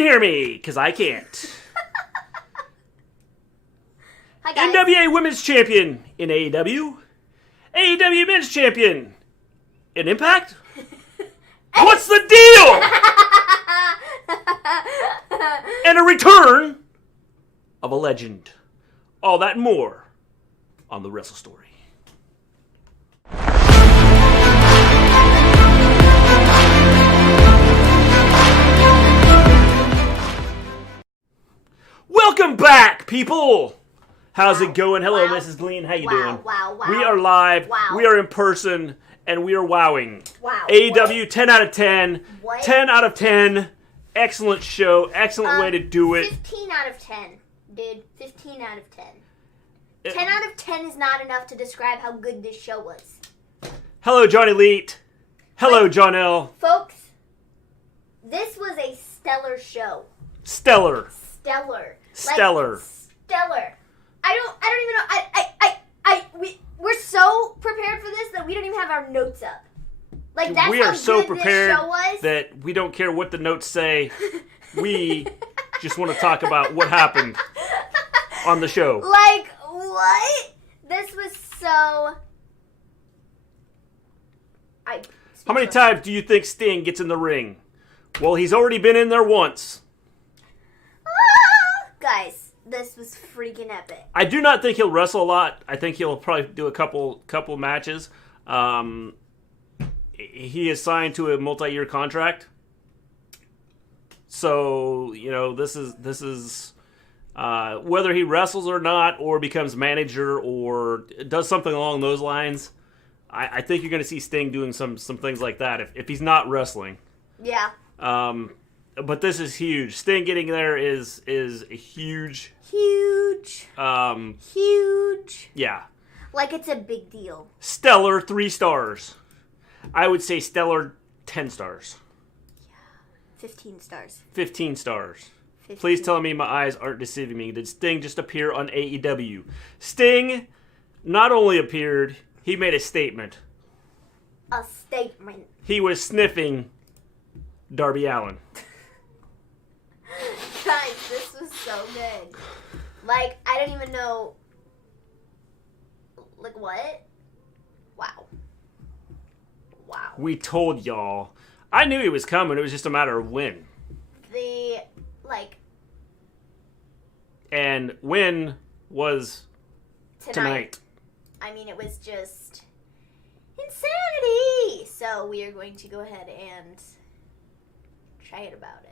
hear me, because I can't. Hi, guys. NWA Women's Champion in AEW. AEW Men's Champion in Impact. What's the deal? And a return of a legend. All that and more on the Wrestle Story. Welcome back, people! How's it going? Hello, Mrs. Gleen. How you doing? Wow. We are live. Wow. We are in person, and we are wowing. Wow. AEW, 10 out of 10. What? 10 out of 10. Excellent show. Excellent way to do it. 15 out of 10, dude. 15 out of 10. 10 out of 10 is not enough to describe how good this show was. Hello, John Elite. Hello, John L. Folks, this was a stellar show. Stellar. Stellar. Stellar. Like, stellar. I don't even know. We're so prepared for this that we don't even have our notes up. Like, that's we are how so good prepared this show was. that we don't care what the notes say. We just want to talk about what happened on the show. Like, what? This was so... How many times do you think Sting gets in the ring? Well, he's already been in there once. Guys, this was freaking epic. I do not think he'll wrestle a lot. I think he'll probably do a couple matches. He is signed to a multi-year contract. So, you know, this is whether he wrestles or not, or becomes manager, or does something along those lines. I think you're going to see Sting doing some things like that if he's not wrestling. Yeah. But this is huge. Sting getting there is huge. Huge. Huge. Yeah. Like, it's a big deal. Stellar 3 stars. I would say stellar 10 stars. Yeah. 15 stars. 15 stars. 15. Please tell me my eyes aren't deceiving me. Did Sting just appear on AEW? Sting not only appeared, he made a statement. A statement. He was sniffing Darby Allin. Guys, this was so good. Like, I don't even know. Like, what? Wow. Wow. We told y'all. I knew he was coming. It was just a matter of when. And when was tonight. I mean, it was just insanity. So we are going to go ahead and chat about it.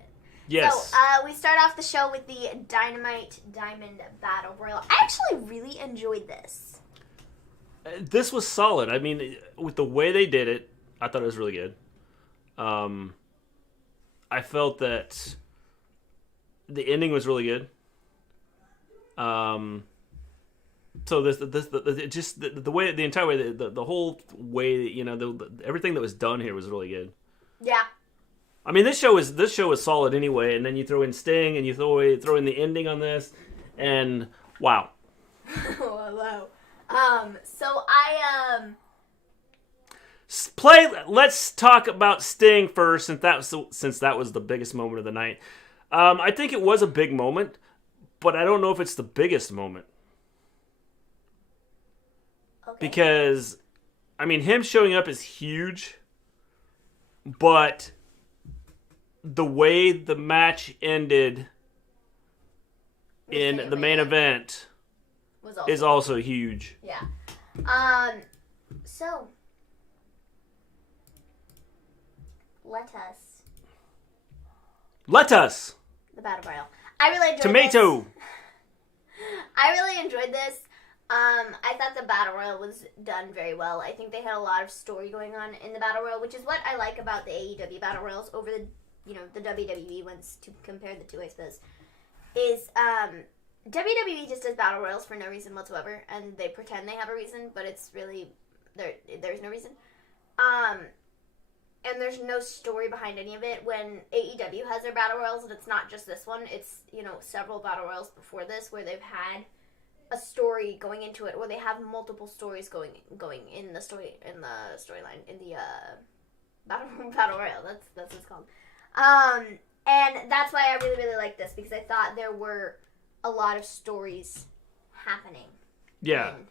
Yes. So we start off the show with the Dynamite Diamond Battle Royal. I actually really enjoyed this. This was solid. I mean, with the way they did it, I thought it was really good. I felt that the ending was really good. So the way, the entire way, the whole way, you know, everything that was done here was really good. Yeah. I mean, this show was solid anyway, and then you throw in Sting, and you throw in the ending on this, and wow. Hello. Let's talk about Sting first, since that was the biggest moment of the night. I think it was a big moment, but I don't know if it's the biggest moment. Okay. Because, I mean, him showing up is huge, but the way the match ended in the main event is also huge. Yeah. So let us the battle royal. I really enjoyed Tomato. This. I really enjoyed this. I thought the battle royal was done very well. I think they had a lot of story going on in the battle royal, which is what I like about the AEW battle royals over the WWE ones, to compare the two, I suppose. Is WWE just does battle royals for no reason whatsoever, and they pretend they have a reason, but it's really there's no reason. And there's no story behind any of it. When AEW has their battle royals, and it's not just this one, it's, several battle royals before this where they've had a story going into it, or they have multiple stories going in the storyline in the battle royal. That's what it's called. And that's why I really, really like this, because I thought there were a lot of stories happening in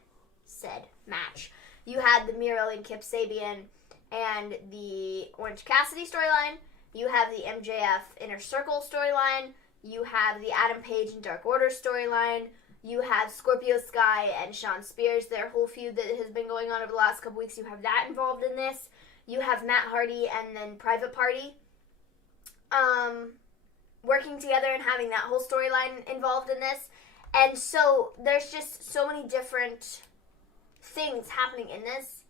said match. You had the Miro and Kip Sabian and the Orange Cassidy storyline. You have the MJF Inner Circle storyline. You have the Adam Page and Dark Order storyline. You have Scorpio Sky and Shawn Spears, their whole feud that has been going on over the last couple weeks. You have that involved in this. You have Matt Hardy and then Private Party working together and having that whole storyline involved in this. And so there's just so many different things happening in this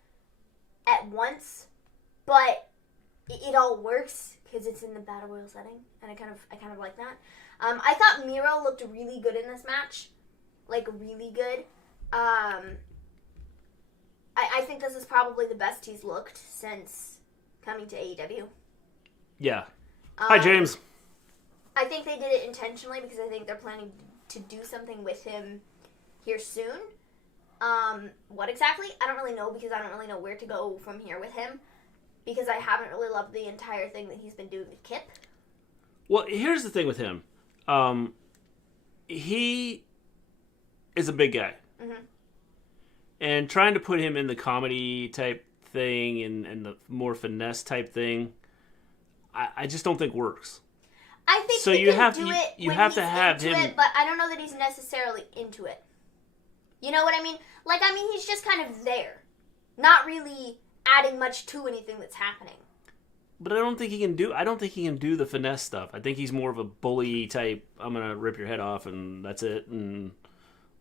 at once, but it all works because it's in the Battle Royal setting, and I kind of like that. I thought Miro looked really good in this match, like really good. I think this is probably the best he's looked since coming to AEW. Yeah. Hi, James. I think they did it intentionally because I think they're planning to do something with him here soon. What exactly? I don't really know, because I don't really know where to go from here with him, because I haven't really loved the entire thing that he's been doing with Kip. Well, here's the thing with him. He is a big guy. Mm-hmm. And trying to put him in the comedy type thing and the more finesse type thing, I just don't think works. I think so he you can have do to, it you when have he's to have into him, it, but I don't know that he's necessarily into it. You know what I mean? Like, I mean, he's just kind of there, not really adding much to anything that's happening. But I don't think he can do the finesse stuff. I think he's more of a bully type. I'm gonna rip your head off and that's it, and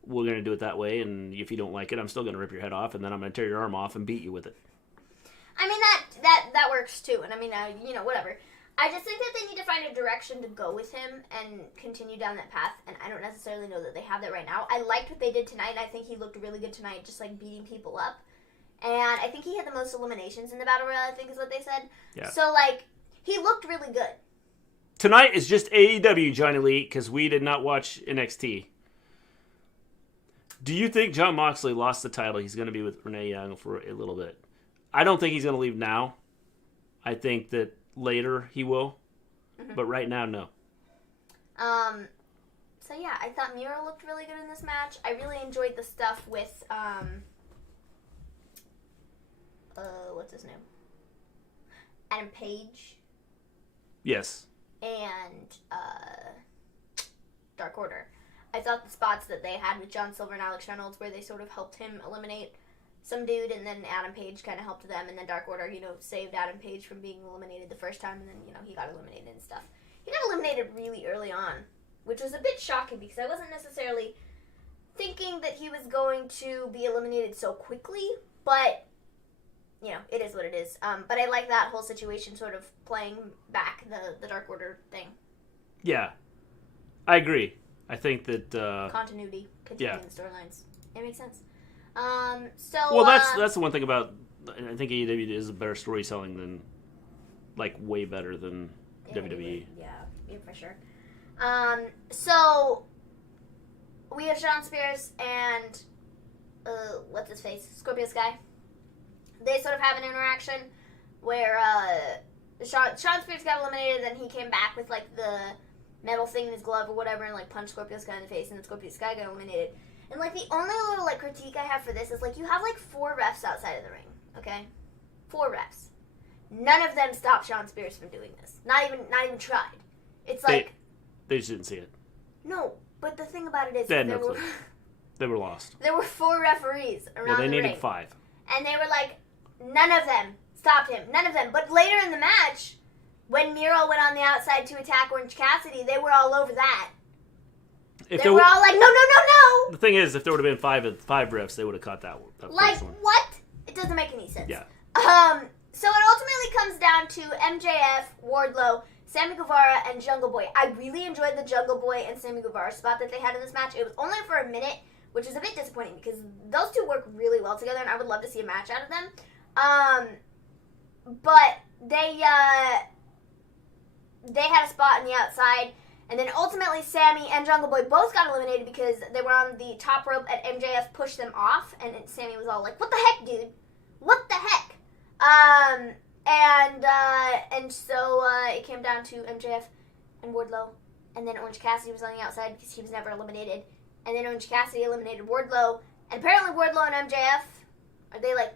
we're gonna do it that way. And if you don't like it, I'm still gonna rip your head off, and then I'm gonna tear your arm off and beat you with it. I mean, that works too, and I mean, whatever. I just think that they need to find a direction to go with him and continue down that path, and I don't necessarily know that they have that right now. I liked what they did tonight, and I think he looked really good tonight, just like beating people up. And I think he had the most eliminations in the Battle Royale, I think is what they said. Yeah. So, like, he looked really good. Tonight is just AEW, Johnny Lee, because we did not watch NXT. Do you think Jon Moxley lost the title? He's going to be with Renee Young for a little bit. I don't think he's going to leave now. I think that later he will. Mm-hmm. But right now, no. So, yeah, I thought Miro looked really good in this match. I really enjoyed the stuff with, what's his name? Adam Page. Yes. And, Dark Order. I thought the spots that they had with John Silver and Alex Reynolds, where they sort of helped him eliminate some dude, and then Adam Page kind of helped them, and then Dark Order, saved Adam Page from being eliminated the first time, and then, he got eliminated and stuff. He got eliminated really early on, which was a bit shocking, because I wasn't necessarily thinking that he was going to be eliminated so quickly, but, it is what it is. But I like that whole situation sort of playing back the Dark Order thing. Yeah, I agree. I think that... continuity, continuing the storylines. It makes sense. That's the one thing about... I think AEW is a better storytelling than... way better than WWE. Yeah, for sure. So... we have Shawn Spears and... what's his face? Scorpio Sky. They sort of have an interaction where Shawn Spears got eliminated, then he came back with, the metal thing in his glove or whatever, and, punched Scorpio Sky in the face, and then Scorpio Sky got eliminated. And, the only little, critique I have for this is, you have, 4 refs outside of the ring, okay? 4 refs. None of them stopped Shawn Spears from doing this. Not even tried. It's They just didn't see it. No, but the thing about it is... They had no clue. They were lost. There were 4 referees around the ring. Well, they needed 5. And they were none of them stopped him. None of them. But later in the match, when Miro went on the outside to attack Orange Cassidy, they were all over that. They were all no. The thing is, if there would have been 5 refs, they would have caught that one. What? It doesn't make any sense. Yeah. So it ultimately comes down to MJF, Wardlow, Sammy Guevara, and Jungle Boy. I really enjoyed the Jungle Boy and Sammy Guevara spot that they had in this match. It was only for a minute, which is a bit disappointing because those two work really well together, and I would love to see a match out of them. But they had a spot on the outside, and then ultimately Sammy and Jungle Boy both got eliminated because they were on the top rope and MJF pushed them off, and Sammy was all like, "What the heck, dude? What the heck?" And so it came down to MJF and Wardlow, and then Orange Cassidy was on the outside because he was never eliminated, and then Orange Cassidy eliminated Wardlow, and apparently Wardlow and MJF, are they like,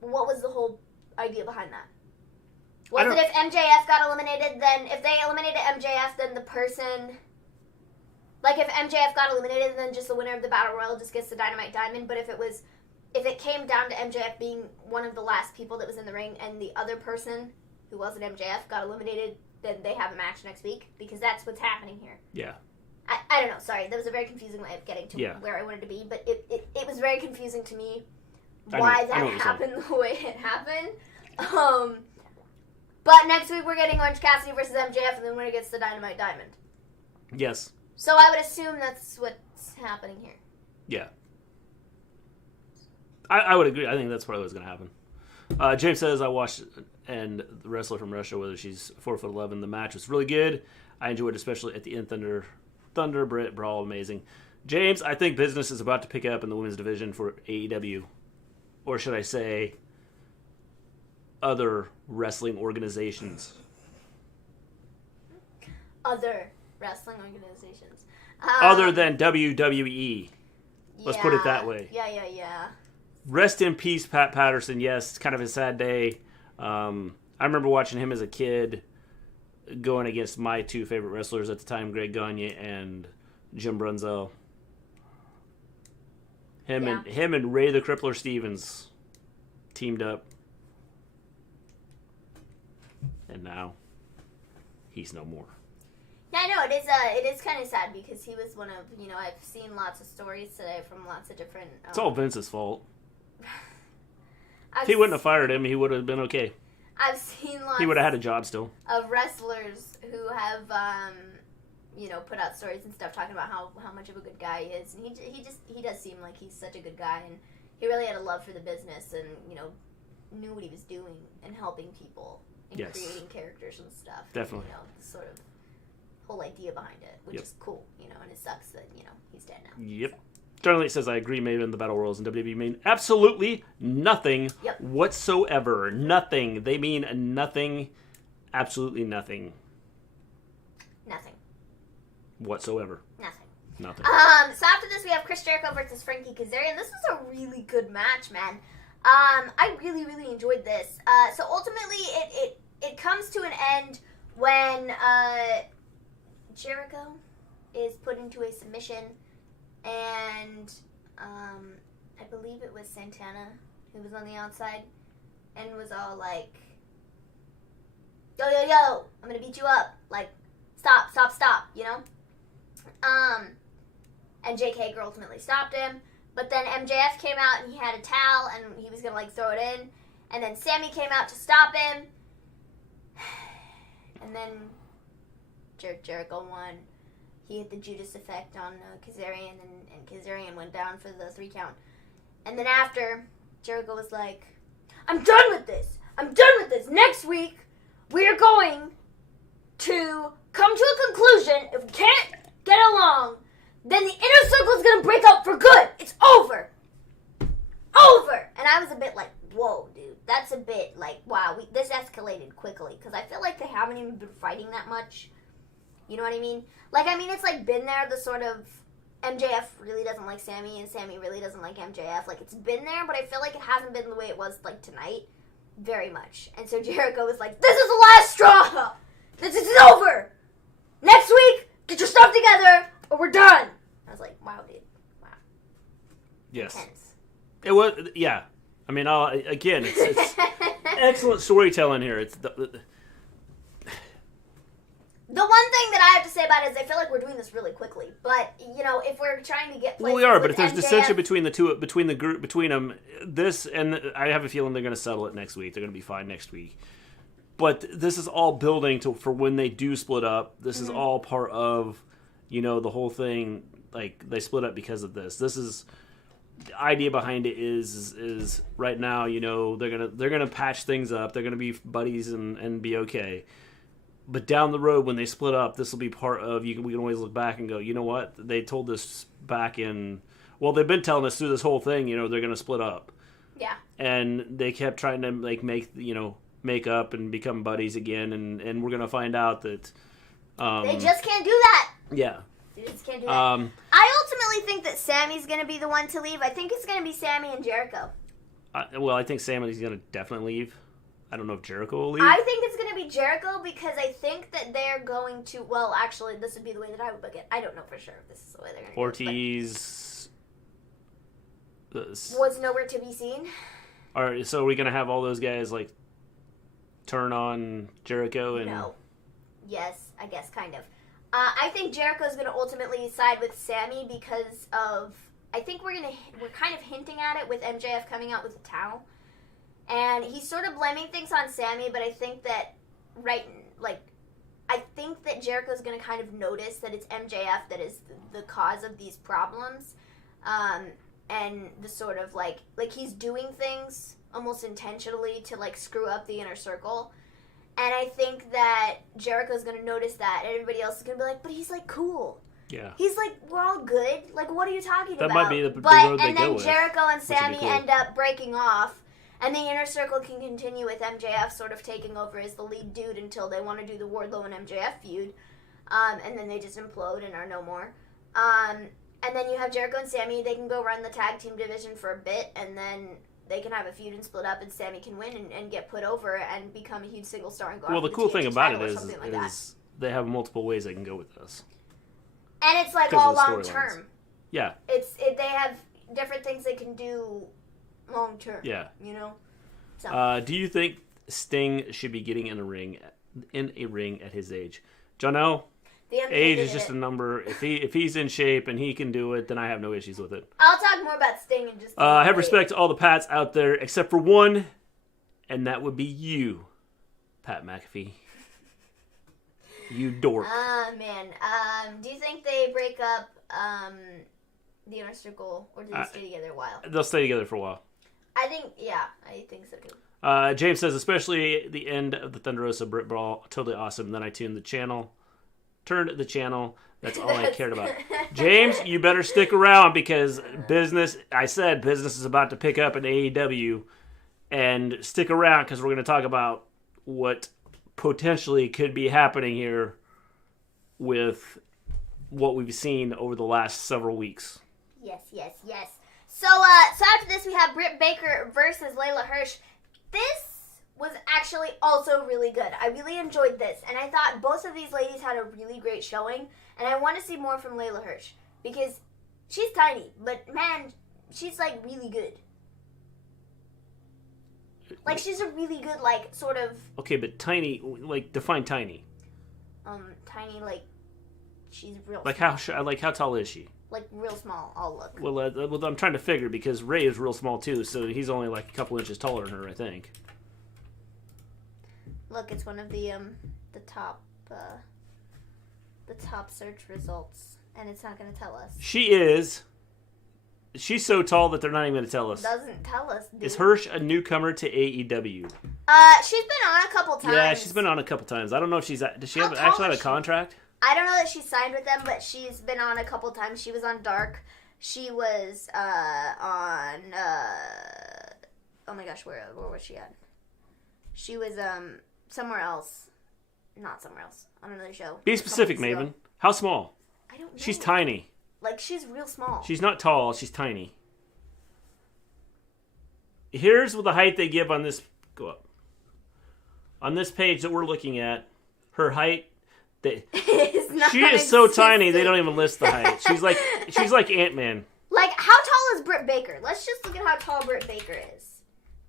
what was the whole idea behind that? Was it if MJF got eliminated, then if they eliminated MJF, then the person, like if MJF got eliminated, then just the winner of the Battle Royal just gets the Dynamite Diamond, but if it came down to MJF being one of the last people that was in the ring and the other person who wasn't MJF got eliminated, then they have a match next week, because that's what's happening here. Yeah. I don't know, sorry, that was a very confusing way of getting to where I wanted to be, but it was very confusing to me why that happened the way it happened. But next week we're getting Orange Cassidy versus MJF, and then winner gets the Dynamite Diamond. Yes. So I would assume that's what's happening here. Yeah. I would agree. I think that's probably what's going to happen. James says, I watched and the wrestler from Russia, whether she's 4'11", the match was really good. I enjoyed it, especially at the end. Thunder, Brit, Brawl, amazing. James, I think business is about to pick up in the women's division for AEW. Or should I say, other wrestling organizations. Other wrestling organizations. Other than WWE. Let's put it that way. Yeah. Rest in peace, Pat Patterson. Yes, it's kind of a sad day. I remember watching him as a kid going against my two favorite wrestlers at the time, Greg Gagne and Jim Brunzell. Him and Ray the Crippler Stevens teamed up. And now he's no more. Yeah, I know, it is kind of sad because he was one of, I've seen lots of stories today from lots of different... it's all Vince's fault. If he wouldn't have fired him, he would have been okay. I've seen lots... He would have had a job still. ...of wrestlers who have, put out stories and stuff talking about how much of a good guy he is. And he does seem like he's such a good guy. And he really had a love for the business and, knew what he was doing and helping people and creating characters and stuff. Definitely. Sort of whole idea behind it, which is cool, and it sucks that, he's dead now. Yep. Darlene says, I agree, Maven, the Battle Royals and WWE mean absolutely nothing whatsoever. Nothing. They mean nothing. Absolutely nothing. Nothing. Whatsoever. Nothing. So after this, we have Chris Jericho versus Frankie Kazarian. This was a really good match, man. I really, really enjoyed this. So ultimately, it comes to an end when Jericho is put into a submission, and I believe it was Santana who was on the outside and was all like, yo, I'm gonna beat you up, like, stop, and Jake Hager ultimately stopped him, but then MJF came out and he had a towel and he was gonna, like, throw it in, and then Sammy came out to stop him, and then Jericho won. He hit the Judas effect on Kazarian, and Kazarian went down for the 3 count. And then after, Jericho was like, I'm done with this. Next week, we are going to come to a conclusion. If we can't get along, then the inner circle is going to break up for good. It's over. And I was a bit like, whoa, dude. That's a bit like, wow, this escalated quickly. Because I feel like they haven't even been fighting that much. You know what I mean? It's like been there, the sort of MJF really doesn't like Sammy and Sammy really doesn't like MJF. Like, it's been there, but I feel like it hasn't been the way it was, like, tonight very much. And so Jericho was like, this is the last straw! This is over! Next week, get your stuff together, or we're done! I was like, wow, dude. Wow. Yes. Intense. It was, yeah. I mean, again, it's excellent storytelling here. It's the one thing that I have to say about it is I feel like we're doing this really quickly. But, if we're trying to get places, well, we are, but if there's MJF, dissension between the two, between the group, between them, this, and I have a feeling they're going to settle it next week. They're going to be fine next week. But this is all building for when they do split up. This is all part of, the whole thing. Like, they split up because of this. This is the idea behind it is right now, they're gonna patch things up. They're gonna be buddies and be okay. But down the road, when they split up, this will be part of, we can always look back and go, you know what? They told us back in, well, they've been telling us through this whole thing, they're going to split up. Yeah. And they kept trying to, like, make make up and become buddies again, and we're gonna find out that they just can't do that. Yeah. They just can't do that. I ultimately think that Sammy's gonna be the one to leave. I think it's gonna be Sammy and Jericho. Well, I think Sammy's gonna definitely leave. I don't know if Jericho will leave. I think it's going to be Jericho because I think that they're going to... Well, actually, this would be the way that I would book it. I don't know for sure if this is the way they're going to Ortiz... was nowhere to be seen. Alright, so are we going to have all those guys, like, turn on Jericho? And No. Yes, I guess, kind of. I think Jericho's going to ultimately side with Sammy because of... I think we're kind of hinting at it with MJF coming out with a towel. And he's sort of blaming things on Sammy, but I think that I think that Jericho's going to kind of notice that it's MJF that is the cause of these problems, and the sort of like he's doing things almost intentionally to like screw up the inner circle. And I think that Jericho's going to notice that, and everybody else is going to be like, but he's like cool. Yeah. He's like, we're all good. Like, what are you talking about? That might be the road they go with. And then Jericho and Sammy cool. end up breaking off. And the inner circle can continue with MJF sort of taking over as the lead dude until they want to do the Wardlow and MJF feud. And then they just implode and are no more. And then you have Jericho and Sammy. They can go run the tag team division for a bit. And then they can have a feud and split up. And Sammy can win and get put over and become a huge single star and go Well, the cool thing about it like is they have multiple ways they can go with this. And it's like all long term. Yeah. They have different things they can do long term. Yeah. You know? So. Do you think Sting should be getting in a ring at his age? Jonelle, age is just a number. If he's in shape and he can do it, then I have no issues with it. I'll talk more about Sting in just a I have respect to all the Pats out there except for one, and that would be you, Pat McAfee. You dork. Man. Do you think they break up the Inner Circle, or do they stay together a while? They'll stay together for a while. I think so too. James says, especially the end of the Thunder Rosa Brit Brawl, totally awesome. Then I turned the channel. That's all I cared about. James, you better stick around because business is about to pick up in AEW. And stick around because we're going to talk about what potentially could be happening here with what we've seen over the last several weeks. Yes. So after this, we have Britt Baker versus Layla Hirsch. This was actually also really good. I really enjoyed this, and I thought both of these ladies had a really great showing, and I want to see more from Layla Hirsch, because she's tiny, but man, she's like really good. Like, she's a really good, like, sort of... Okay, but tiny, like, define tiny. Tiny, like, she's real like small. How tall is she? Like, real small, I'll look. Well, I'm trying to figure, because Ray is real small, too, so he's only, like, a couple inches taller than her, I think. Look, it's one of the top search results, and it's not going to tell us. She's so tall that they're not even going to tell us. Doesn't tell us, dude. Is Hirsch a newcomer to AEW? She's been on a couple times. Yeah, she's been on a couple times. I don't know if does she actually have a contract? I don't know that she's signed with them, but she's been on a couple times. She was on Dark. She was on oh my gosh, where was she at? She was somewhere else. Not somewhere else. On another show. Be specific, Maven. How small? I don't know. She's tiny. Like, she's real small. She's not tall. She's tiny. Here's what the height they give on this. Go up. On this page that we're looking at, her height. She is so tiny they don't even list the height. She's like Ant-Man. Like, how tall is Britt Baker? Let's just look at how tall Britt Baker is.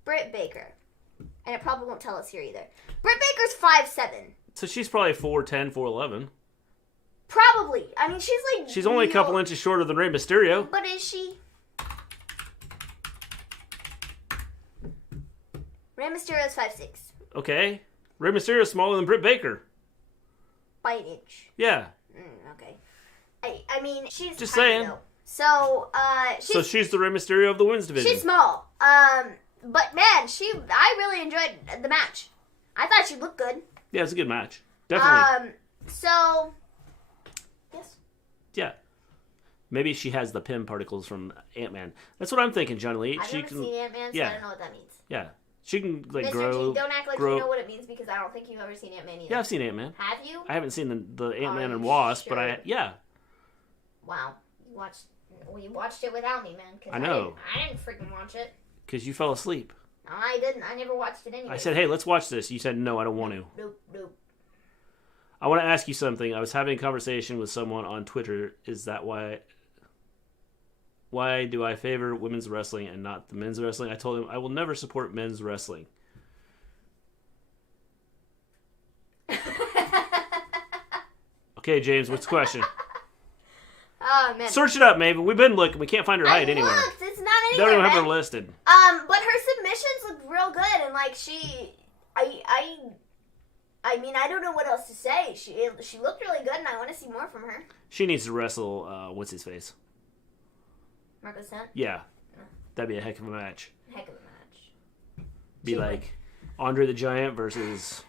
Britt Baker. And it probably won't tell us here either. Britt Baker's 5'7". So she's probably 4'10", 4'11". Probably. I mean, she's like... She's only a couple inches shorter than Rey Mysterio. But is she? Rey Mysterio's 5'6". Okay. Rey Mysterio's smaller than Britt Baker. By an inch. Yeah. Okay. I mean, she's just tiny, saying. though. So, she's the Rey Mysterio of the women's division. She's small. But man, I really enjoyed the match. I thought she looked good. Yeah, it's a good match. Definitely. So, yes. Yeah. Maybe she has the PIM particles from Ant-Man. That's what I'm thinking, John Lee. I've never seen Ant-Man, so I don't know what that means. Yeah. She can like Mr. grow. G, don't act like you know what it means because I don't think you've ever seen Ant-Man either. Yeah, I've seen Ant-Man. Have you? I haven't seen the Ant-Man and Wasp, sure? but yeah. Wow, you watched it without me, man. I know. I didn't freaking watch it. Because you fell asleep. No, I didn't. I never watched it anyway. I said, hey, let's watch this. You said, no, I don't want to. Nope. I want to ask you something. I was having a conversation with someone on Twitter. Is that why do I favor women's wrestling and not the men's wrestling? I told him I will never support men's wrestling. Okay, James, what's the question? Oh, man. Search it up, Maven. We've been looking. We can't find her height anywhere. Looked. It's not They anywhere, don't even have man. her listed. But her submissions look real good, and like I mean, I don't know what else to say. She looked really good, and I want to see more from her. She needs to wrestle, what's his face? Marco Stunt? Yeah. That'd be a heck of a match. Heck of a match. Be like Andre the Giant versus...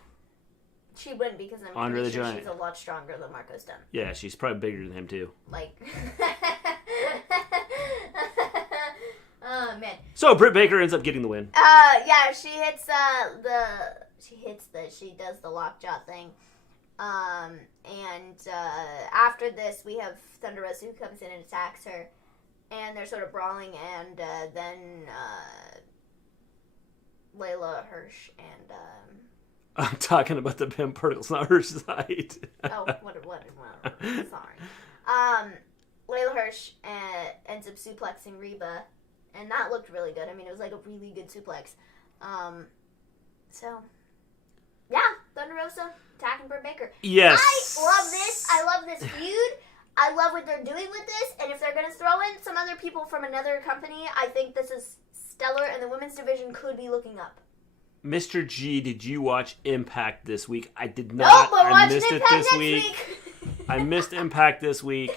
She wouldn't because I'm Andre pretty the sure Giant. she's a lot stronger than Marco Stunt. Yeah, she's probably bigger than him, too. Like... Oh, man. So, Britt Baker ends up getting the win. Yeah, she does the lockjaw thing. And after this, we have Thunder Rosa who comes in and attacks her. And they're sort of brawling, and then Layla, Hirsch, and... I'm talking about the pin particles, not her side. Oh, what, sorry. Layla Hirsch ends up suplexing Reba, and that looked really good. I mean, it was like a really good suplex. So, yeah, Thunder Rosa attacking Britt Baker. Yes. I love this feud. I love what they're doing with this, and if they're going to throw in some other people from another company, I think this is stellar, and the women's division could be looking up. Mr. G, did you watch Impact this week? I did not. Nope, I missed it this week. I missed Impact this week.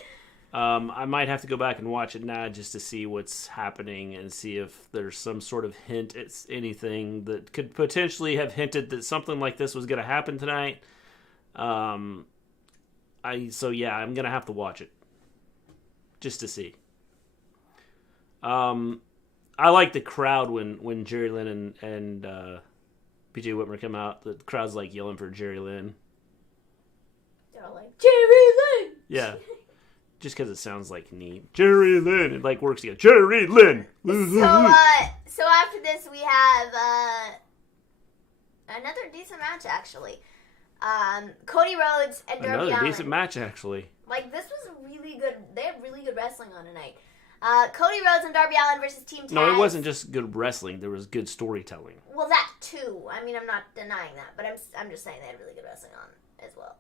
I might have to go back and watch it now just to see what's happening and see if there's some sort of hint at anything that could potentially have hinted that something like this was going to happen tonight. I'm going to have to watch it just to see. I like the crowd when Jerry Lynn and PJ Whitmer come out. The crowd's like yelling for Jerry Lynn. They're all like, Jerry Lynn! Yeah. Just because it sounds like neat. Jerry Lynn. It like works together. Jerry Lynn! So after this, we have another decent match, actually. Cody Rhodes and Darby Allin. Another decent match, actually. Like, this was really good. They had really good wrestling on tonight. Cody Rhodes and Darby Allin versus Team Taz. No, it wasn't just good wrestling. There was good storytelling. Well, that too. I mean, I'm not denying that, but I'm just saying they had really good wrestling on as well.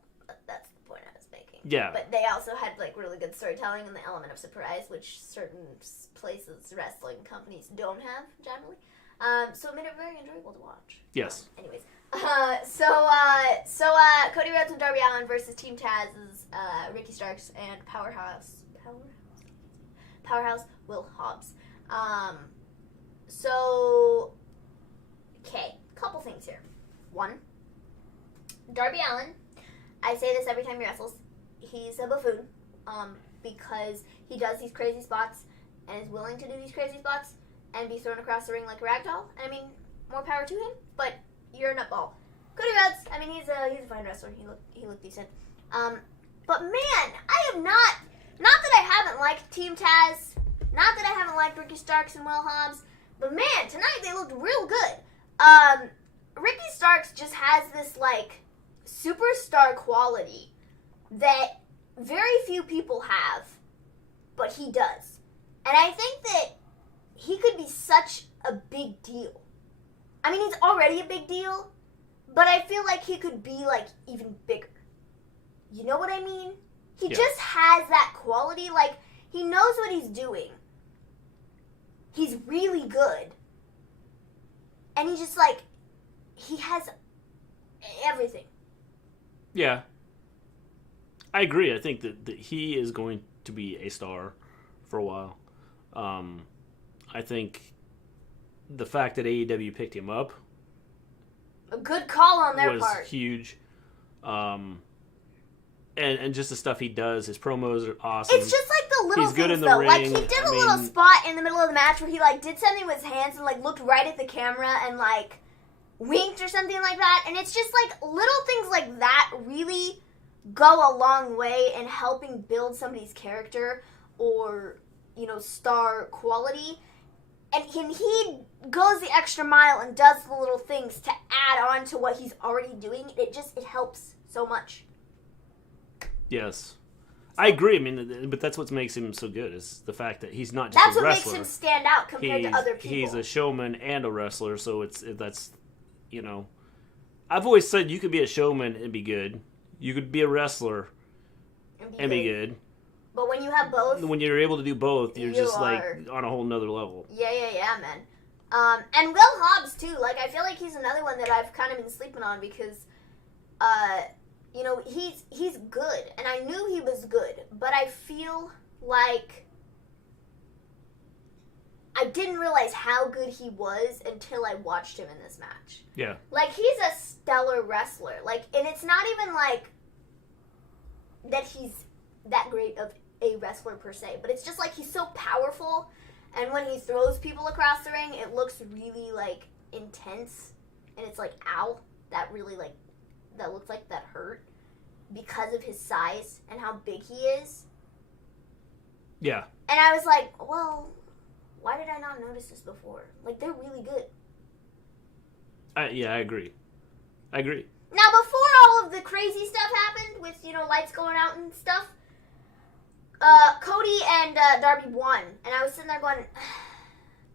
That's the point I was making. Yeah. But they also had like really good storytelling and the element of surprise, which certain places, wrestling companies don't have generally. So it made it very enjoyable to watch. Yes. Anyways, Cody Rhodes and Darby Allin versus Team Chaz's Ricky Starks and Powerhouse Will Hobbs. Okay, couple things here. One, Darby Allin, I say this every time he wrestles, he's a buffoon, because he does these crazy spots and is willing to do these crazy spots and be thrown across the ring like a ragdoll. I mean, more power to him, but you're a nutball. Cody Rhodes, I mean, he's a fine wrestler. He looked decent. But man, I have not that I haven't liked Team Taz, not that I haven't liked Ricky Starks and Will Hobbs, but man, tonight they looked real good. Ricky Starks just has this like superstar quality that very few people have, but he does. And I think that he could be such a big deal. I mean, he's already a big deal, but I feel like he could be like even bigger. You know what I mean? He just has that quality. Like, he knows what he's doing. He's really good. And he just, like, he has everything. Yeah. I agree. I think that he is going to be a star for a while. I think the fact that AEW picked him up, a good call on their was part. Huge. And just the stuff he does, his promos are awesome. It's just like the little He's good things, in the though. ring. Like, he did a little spot in the middle of the match where he, like, did something with his hands and, like, looked right at the camera and, like, winked or something like that. And it's just like little things like that really go a long way in helping build somebody's character or, you know, star quality. And he goes the extra mile and does the little things to add on to what he's already doing. It helps so much. Yes. I agree. I mean, but that's what makes him so good, is the fact that he's not just a wrestler. That's what makes him stand out compared to other people. He's a showman and a wrestler, so that's, you know. I've always said you could be a showman and be good. You could be a wrestler and be good. But when you have both... When you're able to do both, you're just, like, on a whole nother level. Yeah, man. And Will Hobbs, too. Like, I feel like he's another one that I've kind of been sleeping on because, you know, he's good. And I knew he was good. But I feel like I didn't realize how good he was until I watched him in this match. Yeah. Like, he's a stellar wrestler. Like, and it's not even, like, that he's that great of a wrestler per se, but it's just like he's so powerful, and when he throws people across the ring, it looks really like intense, and it's like, ow, that really like, that looks like that hurt because of his size and how big he is. Yeah. And I was like, well, why did I not notice this before? Like, they're really good. Yeah, I agree. Now, before all of the crazy stuff happened with, you know, lights going out and stuff, Cody and Darby won, and I was sitting there going,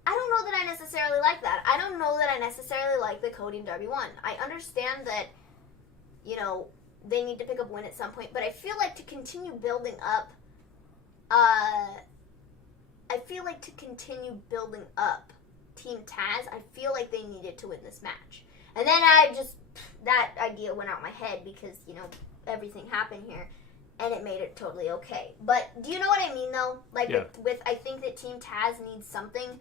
I don't know that I necessarily like that. I don't know that I necessarily like that Cody and Darby won. I understand that, you know, they need to pick up a win at some point, but I feel like to continue building up, Team Chazz, I feel like they needed to win this match. And then that idea went out my head because, you know, everything happened here. And it made it totally okay. But do you know what I mean, though? Like, yeah. with I think that Team Chazz needs something.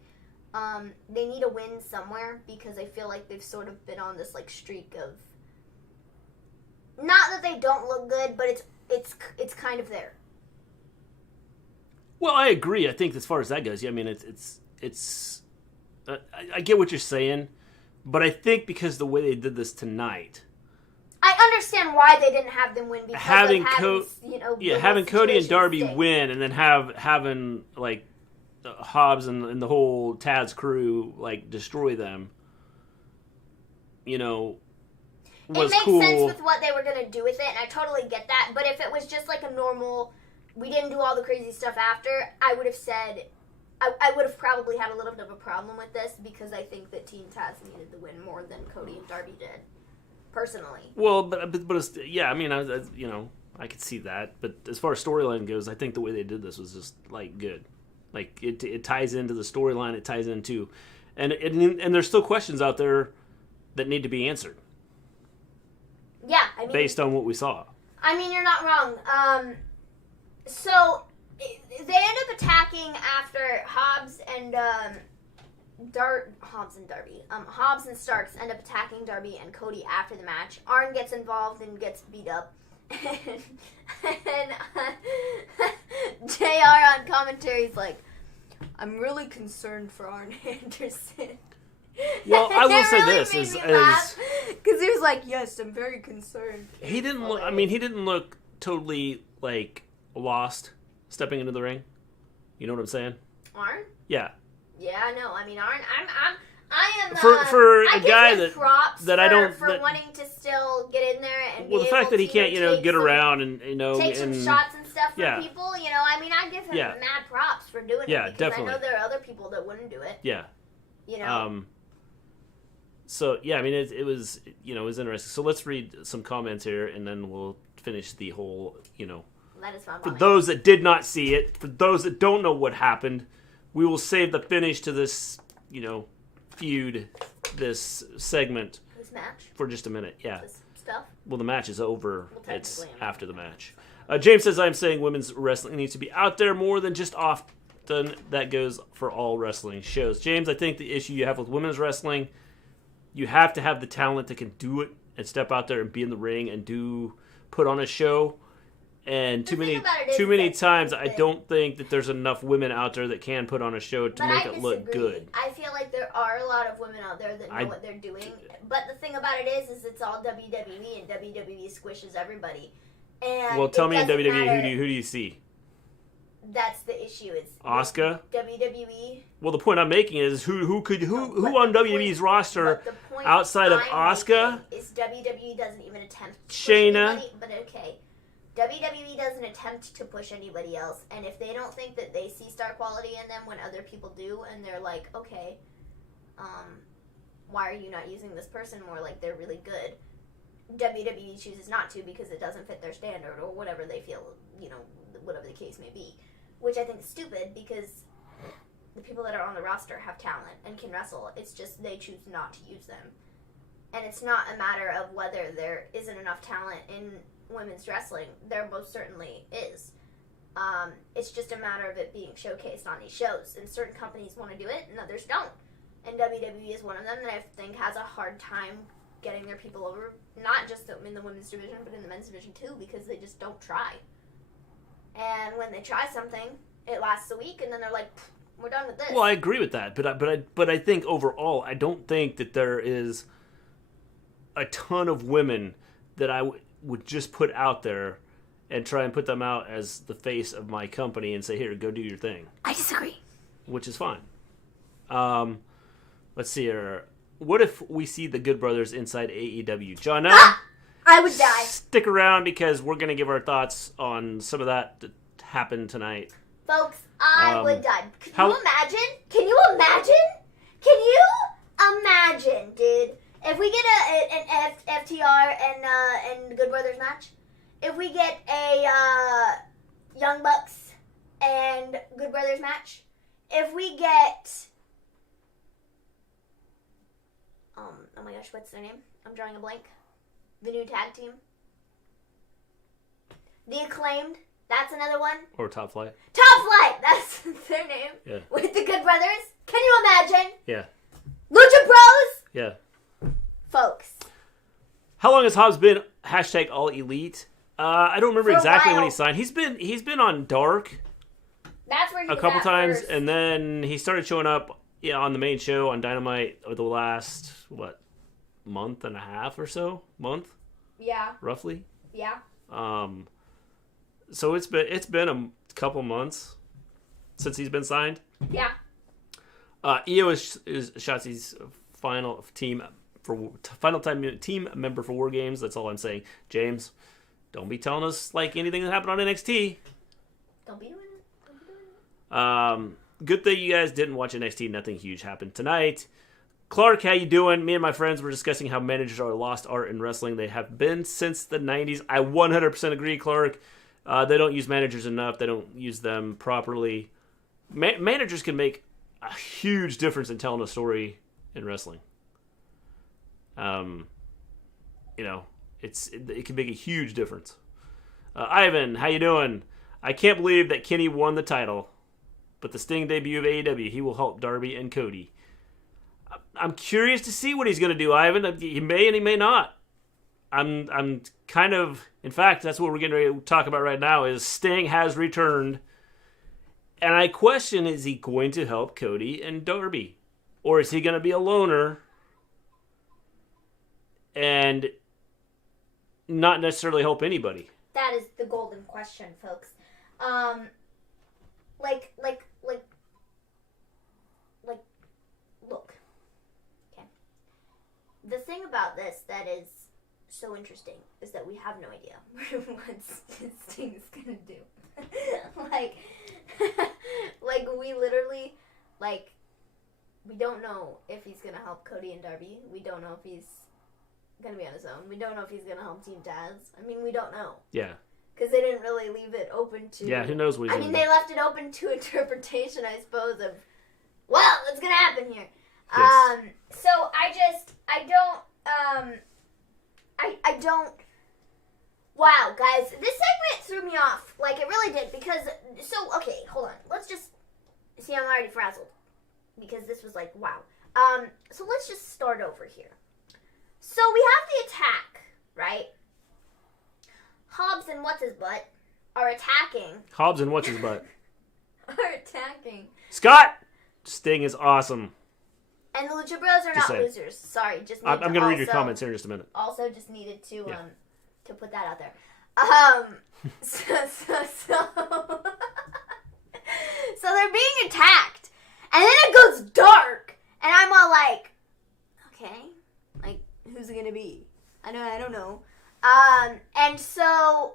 They need a win somewhere because I feel like they've sort of been on this, like, streak of... Not that they don't look good, but it's kind of there. Well, I agree. I think as far as that goes, yeah, I mean, it's I get what you're saying, but I think because the way they did this tonight... I understand why they didn't have them win because having Cody and Darby win, and then having like Hobbs and the whole Chazz crew like destroy them, you know, was cool. It makes sense with what they were gonna do with it, and I totally get that. But if it was just like a normal, we didn't do all the crazy stuff after, I would have said, I would have probably had a little bit of a problem with this because I think that Team Chazz needed the win more than Cody and Darby did. Personally. Well, but it's, yeah, I mean, you know, I could see that. But as far as storyline goes, I think the way they did this was just, like, good. Like, it ties into the storyline, it ties into... And there's still questions out there that need to be answered. Yeah, I mean... Based on what we saw. I mean, you're not wrong. So, they end up attacking after Hobbs and Starks end up attacking Darby and Cody after the match. Arn gets involved and gets beat up. and JR on commentary is like, I'm really concerned for Arn Anderson. Well, I will say this because he was like, yes, I'm very concerned. He didn't look. I mean, he didn't look totally like lost stepping into the ring. You know what I'm saying? Arn? Yeah. Yeah, no. I mean, Arn. I am for a guy for wanting to still get in there and the fact that he can't, you know, get around and, you know, take some shots and stuff for people. You know, I mean, I give him mad props for doing it because definitely. I know there are other people that wouldn't do it. Yeah. You know. So yeah, I mean, it was, you know, it was interesting. So let's read some comments here, and then we'll finish the whole, you know. That is fun. For those that did not see it, for those that don't know what happened, we will save the finish to this, you know, feud, this segment. This match? For just a minute, yeah. This stuff? Well, the match is over. It's after the match. James says, I'm saying women's wrestling needs to be out there more than just often. That goes for all wrestling shows. James, I think the issue you have with women's wrestling, you have to have the talent that can do it and step out there and be in the ring and put on a show. And too many that times, I don't think that there's enough women out there that can put on a show to make it look good. I feel like there are a lot of women out there that know what they're doing. But the thing about it is it's all WWE, and WWE squishes everybody. And well, tell me in WWE, matter. who do you see? That's the issue. Is Asuka? WWE. Well, the point I'm making is who on WWE's roster outside of Asuka is WWE doesn't even attempt to Shayna. Push anybody, but okay. WWE doesn't attempt to push anybody else, and if they don't think that they see star quality in them when other people do, and they're like, okay, why are you not using this person more, like they're really good? WWE chooses not to because it doesn't fit their standard or whatever they feel, whatever the case may be, which I think is stupid because the people that are on the roster have talent and can wrestle. It's just they choose not to use them, and it's not a matter of whether there isn't enough talent in women's wrestling. There most certainly is. It's just a matter of it being showcased on these shows, and certain companies want to do it and others don't, and WWE is one of them that I think has a hard time getting their people over, not just in the women's division but in the men's division too, because they just don't try. And when they try something, it lasts a week and then they're like, we're done with this. Well, I agree with that, but I think overall I don't think that there is a ton of women that I would just put out there and try and put them out as the face of my company and say, here, go do your thing. I disagree. Which is fine. Let's see here. What if we see the Good Brothers inside AEW? John, I would die. Stick around because we're going to give our thoughts on some of that happened tonight. Folks, I would die. Can you imagine? Can you imagine? Can you imagine, dude? If we get an FTR and Good Brothers match, if we get a Young Bucks and Good Brothers match, if we get oh my gosh, what's their name? I'm drawing a blank. The new tag team, The Acclaimed. That's another one. Or Top Flight. Top Flight. That's their name. Yeah. With the Good Brothers. Can you imagine? Yeah. Lucha Bros. Yeah. Folks. How long has Hobbs been #All Elite? I don't remember exactly when he signed. He's been on Dark. That's where he was a couple times, first. and then he started showing up on the main show on Dynamite over the last month and a half or so. Month. Yeah. Roughly. Yeah. So it's been a couple months since he's been signed. Yeah. Io is Shotzi's final team member for War Games. That's all I'm saying. James, don't be telling us anything that happened on NXT. Don't be doing it. Good thing you guys didn't watch NXT. Nothing huge happened tonight. Clark, how you doing? Me and my friends were discussing how managers are a lost art in wrestling. They have been since the 90s. I 100% agree, Clark. They don't use managers enough. They don't use them properly. Managers can make a huge difference in telling a story in wrestling. It can make a huge difference. Ivan, how you doing? I can't believe that Kenny won the title, but the Sting debut of AEW, he will help Darby and Cody. I'm curious to see what he's going to do, Ivan. He may and he may not. I'm kind of... In fact, that's what we're getting ready to talk about right now, is Sting has returned. And I question, is he going to help Cody and Darby? Or is he going to be a loner and not necessarily help anybody? That is the golden question, folks. Look. Okay. The thing about this that is so interesting is that we have no idea what Sting is gonna do. We literally, we don't know if he's gonna help Cody and Darby. We don't know if he's gonna be on his own. We don't know if he's gonna help Team Chazz. I mean, we don't know. Yeah. Because they didn't really leave it open to... Yeah, who knows what he's going to do. They left it open to interpretation, I suppose, of, well, what's going to happen here? Yes. So I don't... Wow, guys, this segment threw me off. It really did, because... So, okay, hold on. Let's just... See, I'm already frazzled. Because this was wow. So let's just start over here. So we have the attack, right? Hobbs and what's-his-butt are attacking. Hobbs and what's his butt? Are attacking. Scott! Sting is awesome. And the Lucha Bros are not saying. losers. Sorry, just I'm going to read your comments here in just a minute. Also, just needed to put that out there. So they're being attacked, and then it goes dark, and I'm all like, okay, like who's it gonna be? I don't know. And so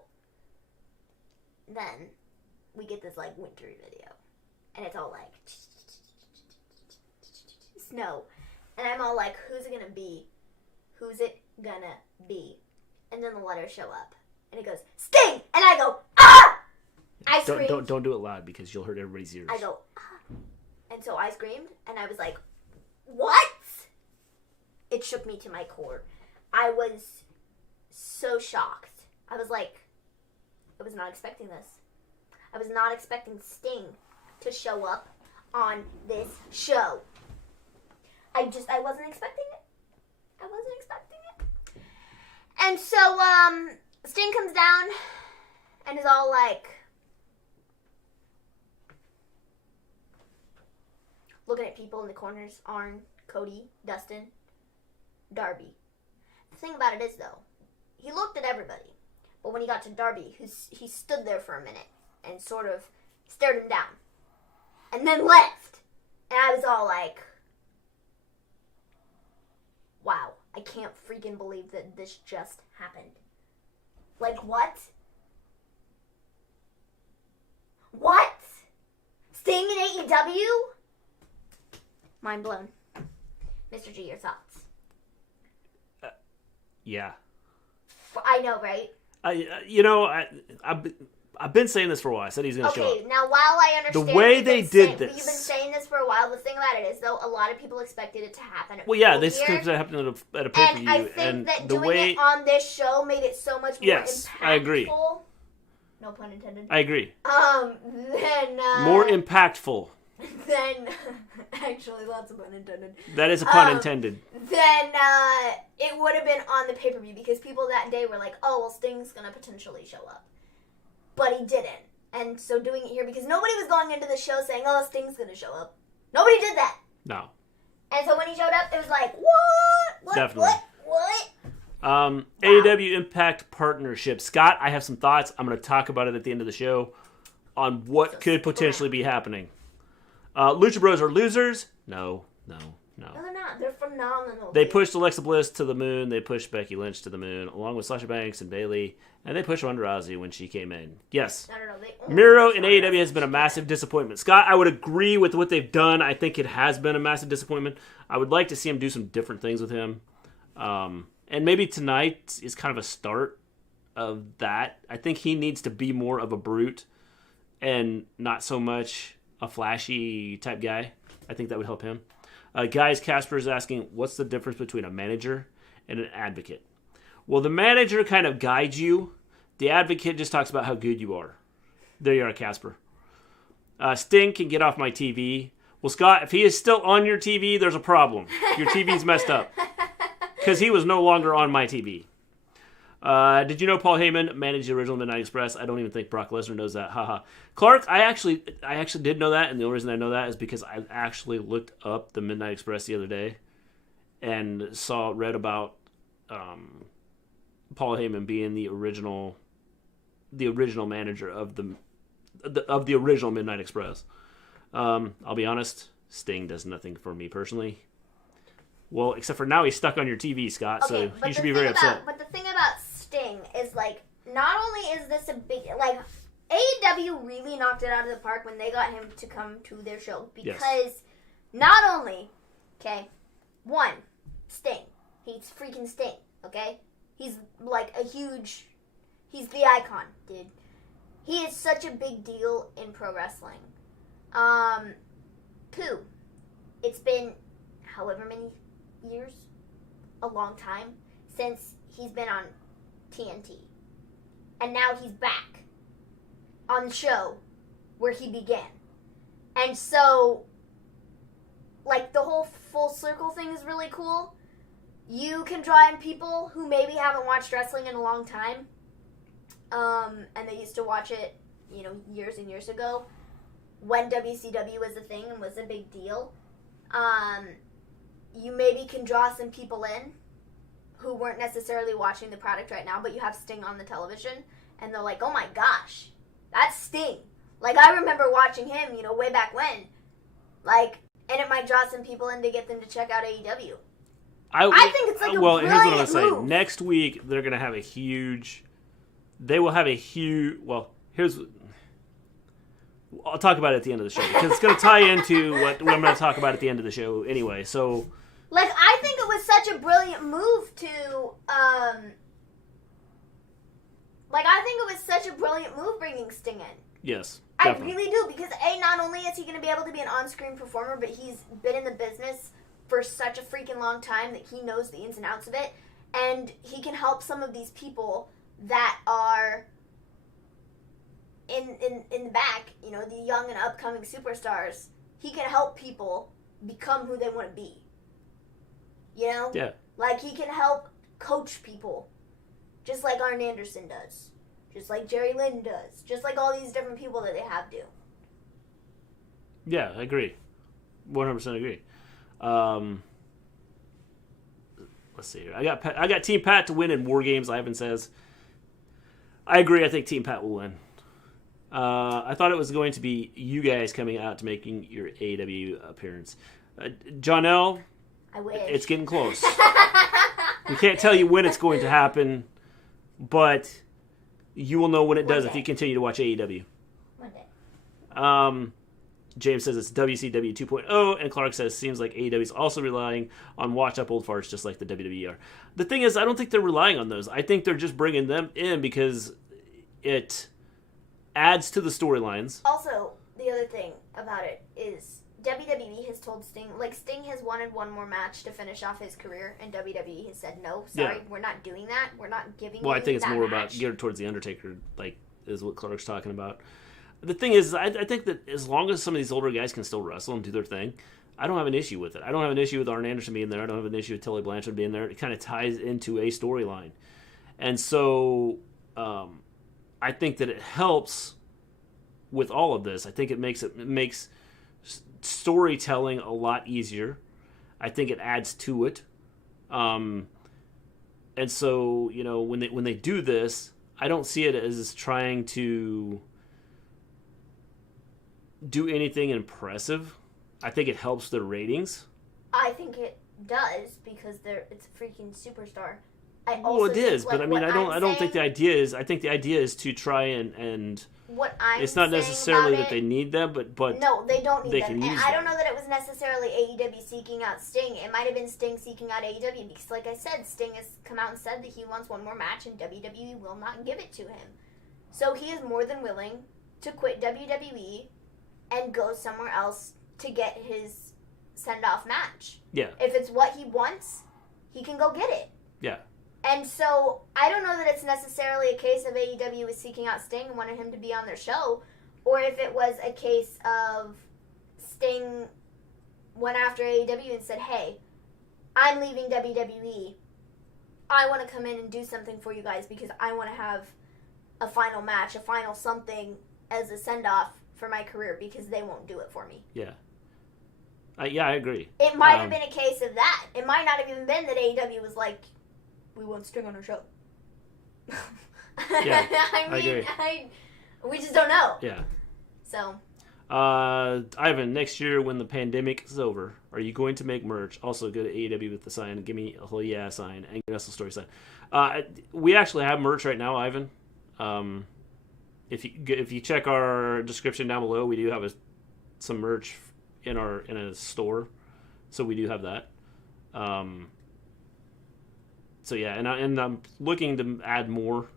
then we get this like wintry video, and it's all like snow, and I'm all like, who's it gonna be? Who's it gonna be? And then the letters show up, and it goes Sting, and I go ah! I screamed. Don't do it loud because you'll hurt everybody's ears. I go ah! And so I screamed, and I was like, what? It shook me to my core. I was so shocked. I was like, I was not expecting this. I was not expecting Sting to show up on this show. I wasn't expecting it. I wasn't expecting it. And so, Sting comes down and is all like, looking at people in the corners, Arn, Cody, Dustin, Darby. The thing about it is, though, he looked at everybody. But when he got to Darby, he stood there for a minute and sort of stared him down. And then left. And I was all like, wow, I can't freaking believe that this just happened. Like, what? What? Sting in AEW? Mind blown. Mr. G, your thoughts? Yeah. I know, right? I've been saying this for a while. I said he's going to show up. Okay, now while I understand the way they did this, you've been saying this for a while. The thing about it is, though, a lot of people expected it to happen. Well, yeah, this could happen at a pay-per-view. And I think that doing it on this show made it so much more impactful. I agree. No pun intended. I agree. Then more impactful. Then actually, lots of pun intended. That is a pun intended. Then it would have been on the pay-per-view because people that day were like, "Oh, well, Sting's gonna potentially show up," but he didn't. And so doing it here because nobody was going into the show saying, "Oh, Sting's gonna show up." Nobody did that. No. And so when he showed up, it was like, "What? Definitely. What?" Wow. AEW Impact Partnership. Scott, I have some thoughts. I'm going to talk about it at the end of the show on what could potentially be happening. Lucha Bros are losers? No. No, they're not. They're phenomenal. They pushed Alexa Bliss to the moon. They pushed Becky Lynch to the moon, along with Sasha Banks and Bayley. And they pushed Ronda Rousey when she came in. Yes. No. Miro in AEW has been a massive disappointment. Scott, I would agree with what they've done. I think it has been a massive disappointment. I would like to see him do some different things with him. And maybe tonight is kind of a start of that. I think he needs to be more of a brute and not so much a flashy type guy. I think that would help him. Guys, Casper is asking, what's the difference between a manager and an advocate? Well, the manager kind of guides you. The advocate just talks about how good you are. There you are, Casper. Sting can get off my TV. Well, Scott, if he is still on your TV, there's a problem. Your TV's messed up. Because he was no longer on my TV. Did you know Paul Heyman managed the original Midnight Express? I don't even think Brock Lesnar knows that. Haha. Clark, I actually did know that, and the only reason I know that is because I actually looked up the Midnight Express the other day and read about Paul Heyman being the original manager of the original Midnight Express. I'll be honest, Sting does nothing for me personally. Well, except for now he's stuck on your TV, Scott, so you should be very upset. But the thing about Sting is, like, not only is this a big... Like, AEW really knocked it out of the park when they got him to come to their show. Because not only... Okay, one, Sting. He's freaking Sting, okay? He's, like, a huge... He's the icon, dude. He is such a big deal in pro wrestling. Two, it's been however many years, a long time, since he's been on TNT. And now he's back on the show where he began. And so, like, the whole full circle thing is really cool. You can draw in people who maybe haven't watched wrestling in a long time. and they used to watch it, years and years ago, when WCW was a thing and was a big deal, you maybe can draw some people in who weren't necessarily watching the product right now, but you have Sting on the television, and they're like, oh my gosh, that's Sting. Like, I remember watching him, way back when. Like, and it might draw some people in to get them to check out AEW. I think it's like a brilliant here's what I'm move. saying. Next week, they're going to have a huge... They will have a huge... Well, I'll talk about it at the end of the show, because it's going to tie into what I'm going to talk about at the end of the show anyway, so... Like, I think it was such a brilliant move to, bringing Sting in. Yes, definitely. I really do, because not only is he going to be able to be an on-screen performer, but he's been in the business for such a freaking long time that he knows the ins and outs of it, and he can help some of these people that are in the back, the young and upcoming superstars. He can help people become who they want to be. Yeah. Like, he can help coach people, just like Arn Anderson does, just like Jerry Lynn does, just like all these different people that they have do. Yeah, I agree. 100% agree. Let's see here. I got Team Pat to win in War Games, Ivan says. I agree. I think Team Pat will win. I thought it was going to be you guys coming out to making your AEW appearance. John L., I wish. It's getting close. We can't tell you when it's going to happen, but you will know when it does if you continue to watch AEW. One day. James says it's WCW 2.0, and Clark says seems like AEW is also relying on watch up old farts just like the WWE are. The thing is, I don't think they're relying on those. I think they're just bringing them in because it adds to the storylines. Also, the other thing about it is WWE has told Sting, Sting has wanted one more match to finish off his career, and WWE has said, no, sorry, we're not doing that. We're not giving Well, I think it's more match. about geared towards The Undertaker, is what Clark's talking about. The thing is, I think that as long as some of these older guys can still wrestle and do their thing, I don't have an issue with it. I don't have an issue with Arn Anderson being there. I don't have an issue with Tully Blanchard being there. It kind of ties into a storyline. And so I think that it helps with all of this. I think it makes storytelling a lot easier. I think it adds to it. And so, when they do this, I don't see it as trying to do anything impressive. I think it helps their ratings. I think it does because it's a freaking superstar. Well, it is, but I don't think the idea is. I think the idea is to try and. What I'm It's not saying necessarily about that they need them, but no, they don't need they them. can And use I don't them. know that it was necessarily AEW seeking out Sting. It might have been Sting seeking out AEW because, like I said, Sting has come out and said that he wants one more match, and WWE will not give it to him. So he is more than willing to quit WWE and go somewhere else to get his send-off match. Yeah. If it's what he wants, he can go get it. Yeah. And so, I don't know that it's necessarily a case of AEW was seeking out Sting and wanted him to be on their show, or if it was a case of Sting went after AEW and said, hey, I'm leaving WWE. I want to come in and do something for you guys because I want to have a final match, a final something as a send-off for my career because they won't do it for me. Yeah. I agree. It might have been a case of that. It might not have even been that AEW was like, we want Sting on our show. Yeah, I agree. We just don't know. Yeah. So. Ivan, next year when the pandemic is over, are you going to make merch? Also, go to AEW with the sign, give me a whole yeah sign, and Wrestle Story sign. We actually have merch right now, Ivan. If you check our description down below, we do have some merch in a store, so we do have that. So yeah, and I'm looking to add more,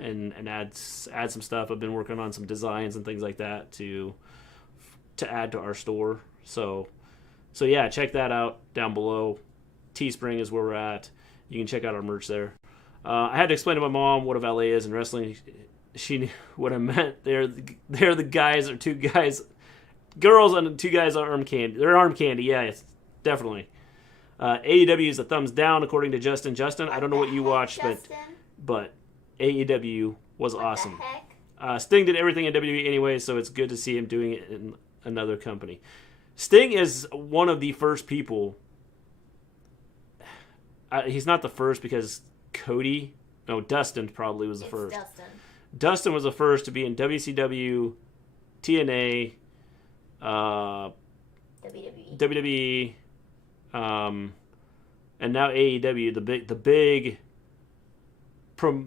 and add some stuff. I've been working on some designs and things like that to add to our store. So yeah, check that out down below. Teespring is where we're at. You can check out our merch there. I had to explain to my mom what a valet is in wrestling. She knew what I meant. They're the guys or two guys, girls and two guys are arm candy. They're arm candy. Yeah, it's definitely. AEW is a thumbs down according to Justin. I don't know what you watched, but AEW was What awesome. the heck? Sting did everything in WWE anyway, so it's good to see him doing it in another company. Sting is one of the first people. He's not the first because Dustin probably was the first. Dustin was the first to be in WCW, TNA, WWE, and now AEW.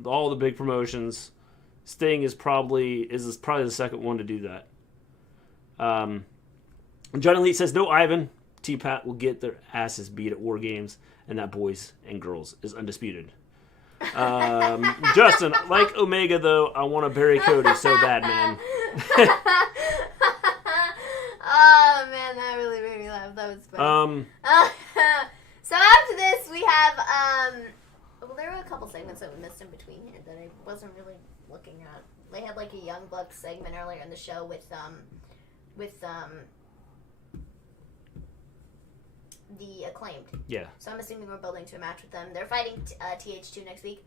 All the big promotions. Sting is probably the second one to do that. John Elite says no Ivan. T-Pat will get their asses beat at War Games, and that boys and girls is undisputed. Justin, like Omega though, I want to bury Cody so bad, man. Oh man, that really made me laugh. That was funny. So after this, we have well, there were a couple segments that we missed in between here that I wasn't really looking at. They had like a Young Bucks segment earlier in the show with the Acclaimed. Yeah. So I'm assuming we're building to a match with them. They're fighting TH2 next week.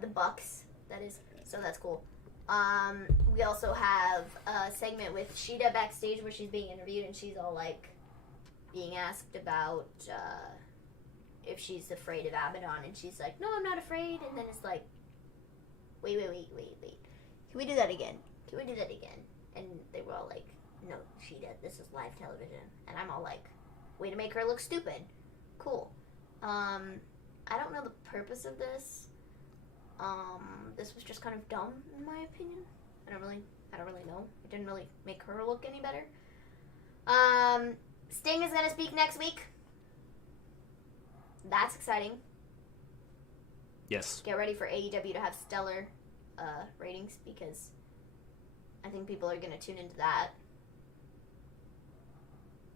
The Bucks, that is. So that's cool. We also have a segment with Shida backstage where she's being interviewed and she's all like being asked about if she's afraid of Abaddon, and she's like, no, I'm not afraid. And then it's like, wait. Can we do that again? And they were all like, no, Shida, this is live television. And I'm all like, way to make her look stupid. Cool. I don't know the purpose of this. This was just kind of dumb, in my opinion. I don't really know. It didn't really make her look any better. Sting is gonna speak next week. That's exciting. Yes. Get ready for AEW to have stellar ratings, because I think people are gonna tune into that.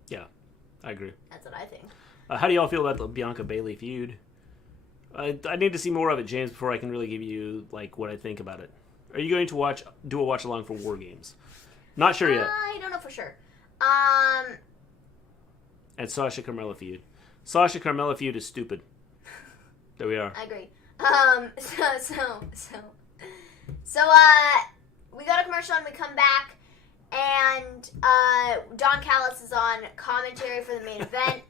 Yeah, I agree. That's what I think. How do y'all feel about the Bianca Bailey feud? I need to see more of it, James, before I can really give you like what I think about it. Are you going to do a watch along for War Games? Not sure yet. I don't know for sure. And Sasha Carmella feud. Sasha Carmella feud is stupid. There we are. I agree. So we go to commercial and we come back, and Don Callis is on commentary for the main event,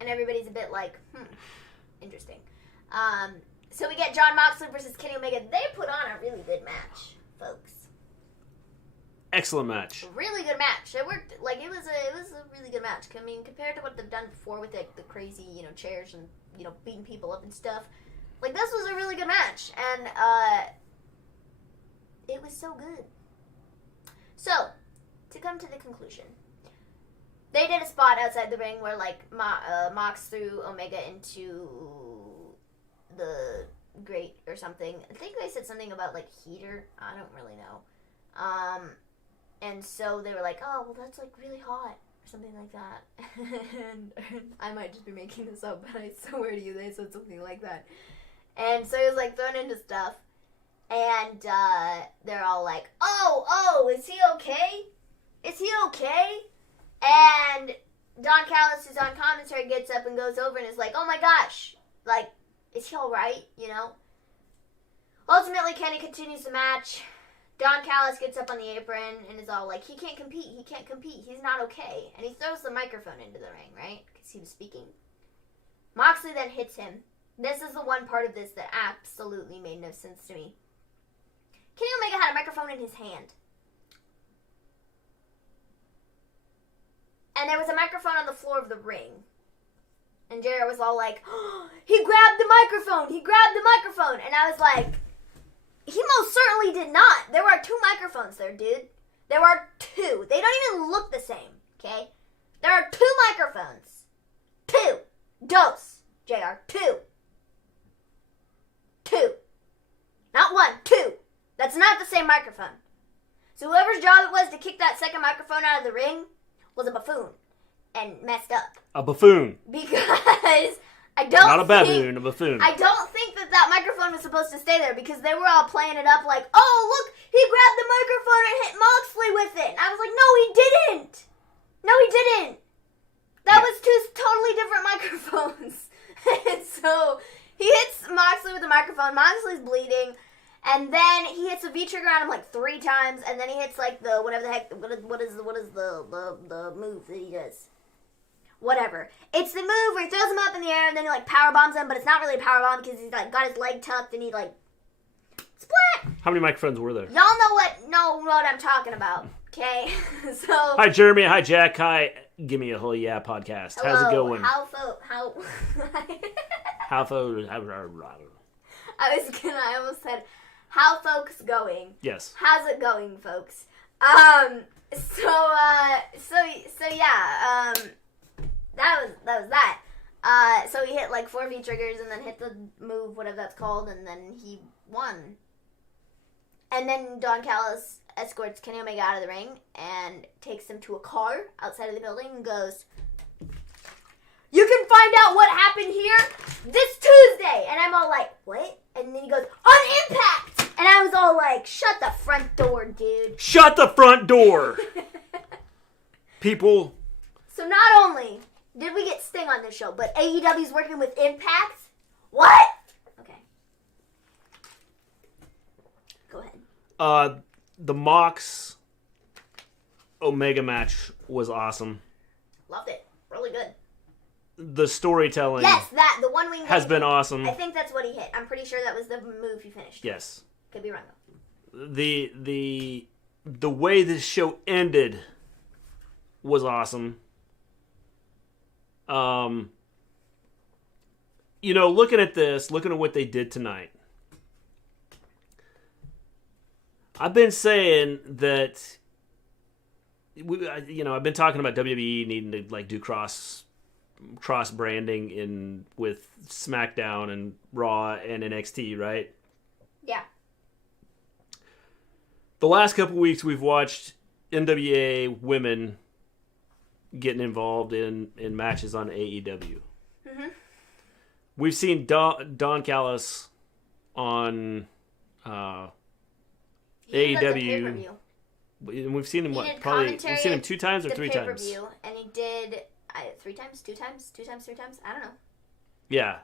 and everybody's a bit like, interesting. So we get Jon Moxley versus Kenny Omega. They put on a really good match, folks. Excellent match. Really good match. It worked. Like it was a really good match. I mean, compared to what they've done before with the crazy, chairs and beating people up and stuff. Like this was a really good match, and it was so good. So, to come to the conclusion, they did a spot outside the ring where like Mox threw Omega into the grate or something. I think they said something about like heater. I don't really know. And so they were like, oh, well, that's like really hot or something like that. and I might just be making this up, but I swear to you, they said something like that. And so he was like thrown into stuff. And they're all like, oh, is he okay? Is he okay? And Don Callis, who's on commentary, gets up and goes over and is like, oh my gosh, like, is he alright, Ultimately, Kenny continues the match. Don Callis gets up on the apron and is all like, he can't compete, he's not okay. And he throws the microphone into the ring, right? Because he was speaking. Moxley then hits him. This is the one part of this that absolutely made no sense to me. Kenny Omega had a microphone in his hand. And there was a microphone on the floor of the ring. And Jared was all like, oh, he grabbed the microphone. And I was like, he most certainly did not. There are 2 microphones there, dude. There are 2. They don't even look the same, okay? There are 2 microphones. 2. Dos. JR. 2. 2. Not 1. 2. That's not the same microphone. So whoever's job it was to kick that second microphone out of the ring was a buffoon. And messed up. A buffoon. Because I don't Not a baboon, a buffoon. I don't think that microphone was supposed to stay there, because they were all playing it up like, oh, look, he grabbed the microphone and hit Moxley with it. And I was like, no, he didn't. That was 2 totally different microphones. And so he hits Moxley with the microphone. Moxley's bleeding. And then he hits a V trigger on him like 3 times, and then he hits like the whatever the heck. What is the move that he does? Whatever. It's the move where he throws him up in the air and then he like power bombs him, but it's not really a power bomb because he's like got his leg tucked and he like splat. How many microphones were there? Y'all know what I'm talking about. Okay, so hi Jeremy, hi Jack, hi Give Me a Whole Yeah podcast. Hello, how's it going? How I almost said how folks going. Yes. How's it going, folks? So yeah. That was that. So he hit like 4 V triggers and then hit the move, whatever that's called, and then he won. And then Don Callis escorts Kenny Omega out of the ring and takes him to a car outside of the building and goes, "You can find out what happened here this Tuesday." And I'm all like, "What?" And then he goes, "On Impact!" And I was all like, "Shut the front door, dude." Shut the front door! People. So not only did we get Sting on this show, but AEW's working with Impact? What? Okay. Go ahead. The Mox Omega match was awesome. Loved it. Really good. The storytelling Yes, the one wing has been awesome. I think that's what he hit. I'm pretty sure that was the move he finished. Yes. Could be wrong though. The way this show ended was awesome. Looking at what they did tonight, I've been saying that, I've been talking about WWE needing to like do cross branding with SmackDown and Raw and NXT, right? Yeah. The last couple weeks we've watched NWA women getting involved in matches on AEW. Mm-hmm. We've seen Don Callis on AEW. And we've seen him we've seen him 2 times or 3 times. And he did 3 times, 2 times, 2 times, 3 times. I don't know. Yeah.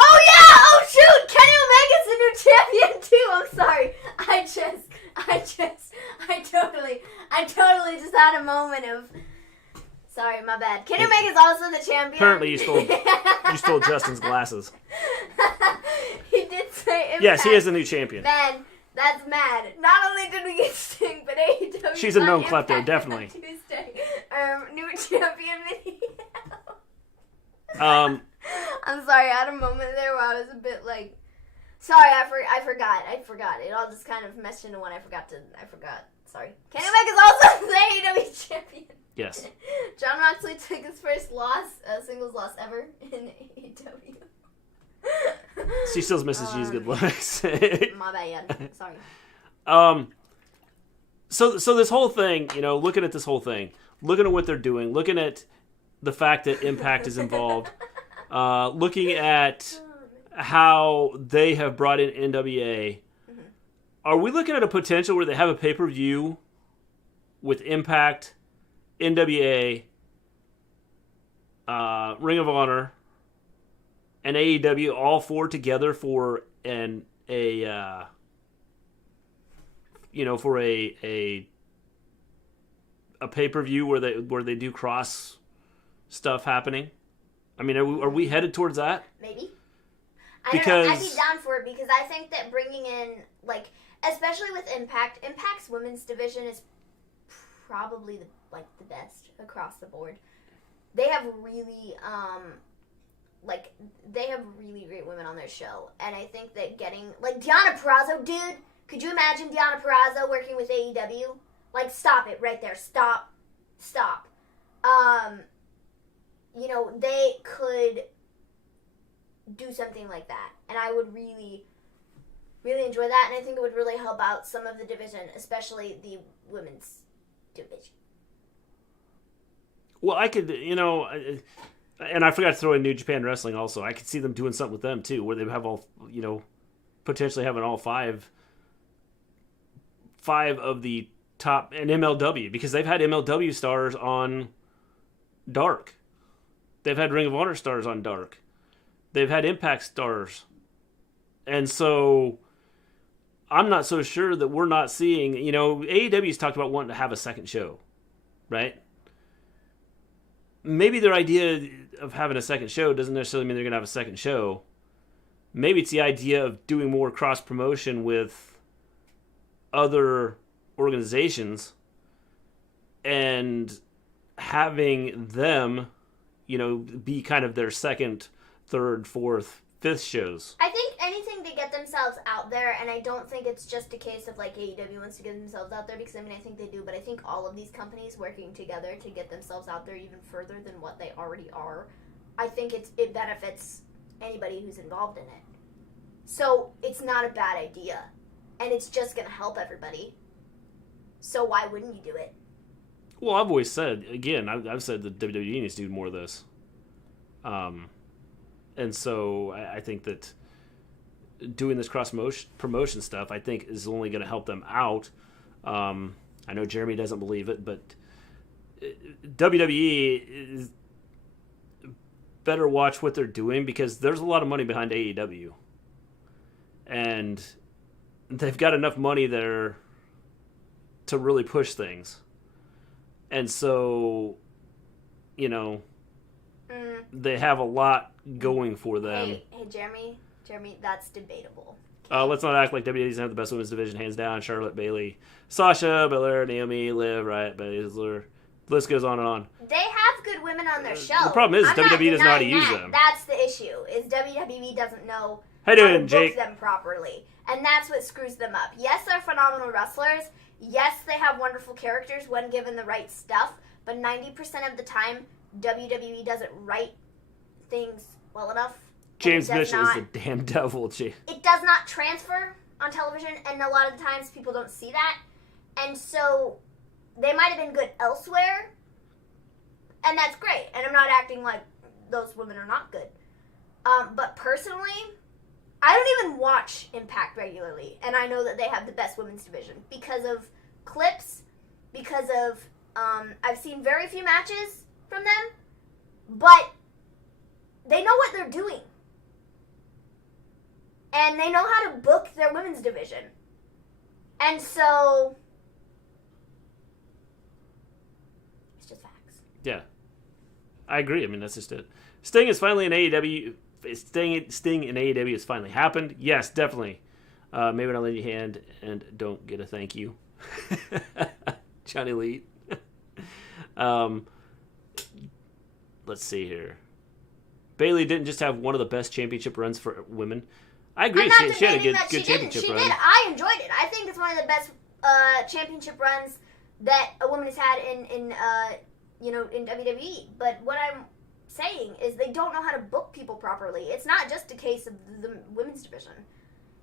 Oh yeah! Oh shoot! Kenny Omega's the new champion too. I'm sorry. I totally just had a moment of. Sorry, my bad. Kenny Omega's also the champion. Apparently, you stole Justin's glasses. He did say Impact. Yes, he is the new champion. Man, that's mad. Not only did we get Sting, but AEW. She's a known klepto, definitely. Tuesday, new champion video. I'm sorry, I had a moment there where I was a bit like, sorry, I forgot. It all just kind of meshed into one. I forgot. Sorry. Kenny Omega's also the AEW champion. Yes. Jon Moxley took his first singles loss ever in AEW. She still misses G's good looks. My bad. Sorry. So this whole thing, looking at this whole thing, looking at what they're doing, looking at the fact that Impact is involved, looking at how they have brought in NWA, are we looking at a potential where they have a pay-per-view with Impact, NWA, Ring of Honor, and AEW all 4 together for a pay-per-view where they do cross stuff happening? I mean, are we headed towards that? Maybe. I don't know. I'd be down for it because I think that bringing in, like, especially with Impact's women's division is probably the best across the board. They have really really great women on their show, and I think that getting Deonna Purrazzo, dude, could you imagine Deonna Purrazzo working with AEW? Like, stop it right there, stop. They could do something like that, and I would really, really enjoy that, and I think it would really help out some of the division, especially the women's division. Well, I could, and I forgot to throw in New Japan Wrestling also. I could see them doing something with them too, where they have all, potentially having all five of the top, and MLW, because they've had MLW stars on Dark. They've had Ring of Honor stars on Dark. They've had Impact stars And so I'm not so sure that we're not seeing, AEW's talked about wanting to have a second show, right? Maybe their idea of having a second show doesn't necessarily mean they're going to have a second show. Maybe it's the idea of doing more cross-promotion with other organizations and having them, be kind of their second, third, fourth, fifth shows. I think anything to get themselves out there, and I don't think it's just a case of like AEW wants to get themselves out there, because I think they do, but I think all of these companies working together to get themselves out there even further than what they already are, I think it benefits anybody who's involved in it. So it's not a bad idea, and it's just going to help everybody. So why wouldn't you do it? Well, I've always said, again, I've said that WWE needs to do more of this. And so I think that doing this cross-promotion stuff, I think, is only going to help them out. I know Jeremy doesn't believe it, but WWE is better watch what they're doing, because there's a lot of money behind AEW. And they've got enough money there to really push things. And so, they have a lot going for them. Hey, Jeremy, that's debatable. Let's not act like WWE doesn't have the best women's division, hands down. Charlotte, Bayley, Sasha, Belair, Naomi, Liv, Riot, Baszler. The list goes on and on. They have good women on their show. The problem is WWE doesn't know how to use them. That's the issue, is WWE doesn't know how to book them properly. And that's what screws them up. Yes, they're phenomenal wrestlers. Yes, they have wonderful characters when given the right stuff. But 90% of the time, WWE doesn't write things well enough. James Mitchell is the damn devil. It does not transfer on television, and a lot of the times people don't see that. And so they might have been good elsewhere, and that's great. And I'm not acting like those women are not good. But personally, I don't even watch Impact regularly, and I know that they have the best women's division because of clips, because of I've seen very few matches from them, but they know what they're doing. And they know how to book their women's division. And so it's just facts. Yeah. I agree. I mean, that's just it. Sting is finally in AEW. Sting in AEW has finally happened. Yes, definitely. Maybe I'll lend you a hand and don't get a thank you. Johnny Elite. Let's see here. Bayley didn't just have one of the best championship runs for women. I agree. She had a good championship run. She did. I enjoyed it. I think it's one of the best championship runs that a woman has had in WWE. But what I'm saying is they don't know how to book people properly. It's not just a case of the women's division.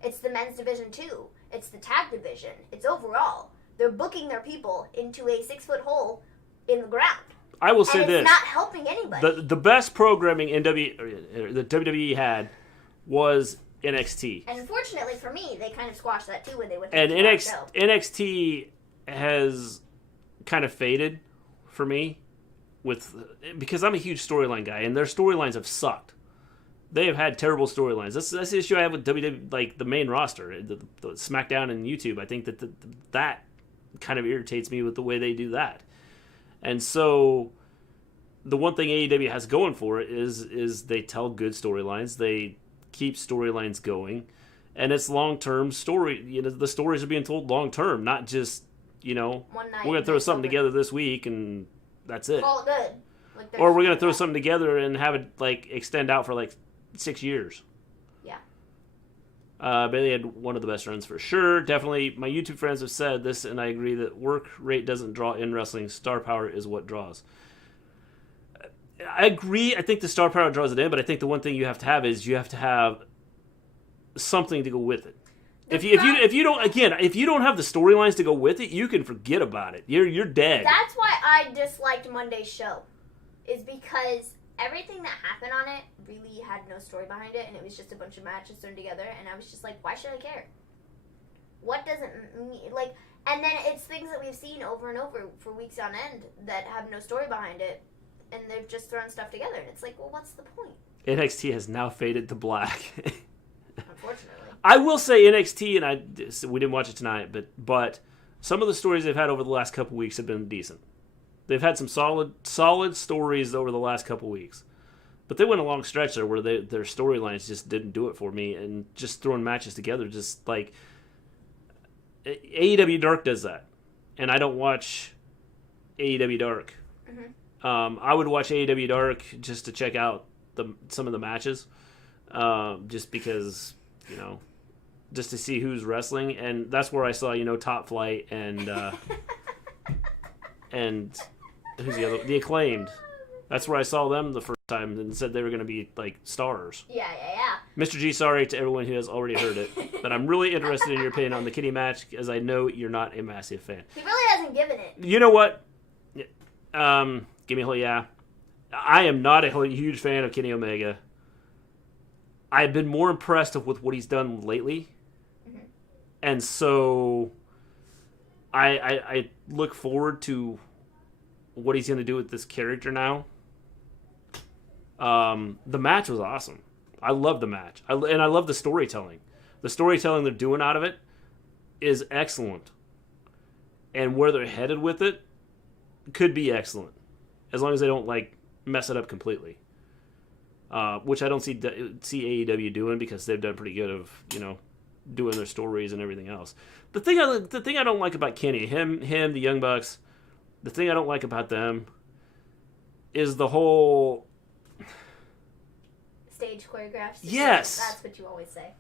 It's the men's division too. It's the tag division. It's overall. They're booking their people into a 6-foot hole in the ground. I will say this. It's not helping anybody. The best programming the WWE had was NXT. And unfortunately for me, they kind of squashed that too when they went to and the show. NXT has kind of faded for me because I'm a huge storyline guy, and their storylines have sucked. They have had terrible storylines. That's the issue I have with WWE, like the main roster, the SmackDown and YouTube. I think that kind of irritates me with the way they do that. And so the one thing AEW has going for it is they tell good storylines. They keep storylines going. And it's long-term story. The stories are being told long-term, not just, one night, we're going to throw something together this week and that's it. Call it good. Or we're going to throw something together and have it extend out for 6 years. Yeah. Bayley had one of the best runs for sure. Definitely, my YouTube friends have said this, and I agree that work rate doesn't draw in wrestling. Star power is what draws. I agree. I think the star power draws it in, but I think the one thing you have to have is you have to have something to go with it. If you don't have the storylines to go with it, you can forget about it. You're dead. That's why I disliked Monday's show, is because everything that happened on it really had no story behind it, and it was just a bunch of matches thrown together, and I was just like, why should I care? What doesn't mean, and then it's things that we've seen over and over for weeks on end that have no story behind it, and they've just thrown stuff together, and it's like, well, what's the point? NXT has now faded to black. Unfortunately. I will say NXT, and we didn't watch it tonight, but some of the stories they've had over the last couple weeks have been decent. They've had some solid stories over the last couple weeks. But they went a long stretch there where their storylines just didn't do it for me, and just throwing matches together, just like AEW Dark does that, and I don't watch AEW Dark. Mm-hmm. I would watch AEW Dark just to check out some of the matches, just because just to see who's wrestling, and that's where I saw Top Flight and and who's the other, the Acclaimed. That's where I saw them the first time and said they were going to be, like, stars. Yeah. Mr. G, sorry to everyone who has already heard it, but I'm really interested in your opinion on the Kenny match, as I know you're not a massive fan. He really hasn't given it. You know what? Give me a whole yeah. I am not a huge fan of Kenny Omega. I've been more impressed with what he's done lately. Mm-hmm. And so I look forward to what he's going to do with this character now. The match was awesome. I love the match. And I love the storytelling. The storytelling they're doing out of it is excellent. And where they're headed with it could be excellent. As long as they don't, like, mess it up completely. Which I don't see AEW doing, because they've done pretty good of, doing their stories and everything else. The thing I don't like about Kenny, him, the Young Bucks, the thing I don't like about them is the whole stage choreographs. Yes. That's what you always say.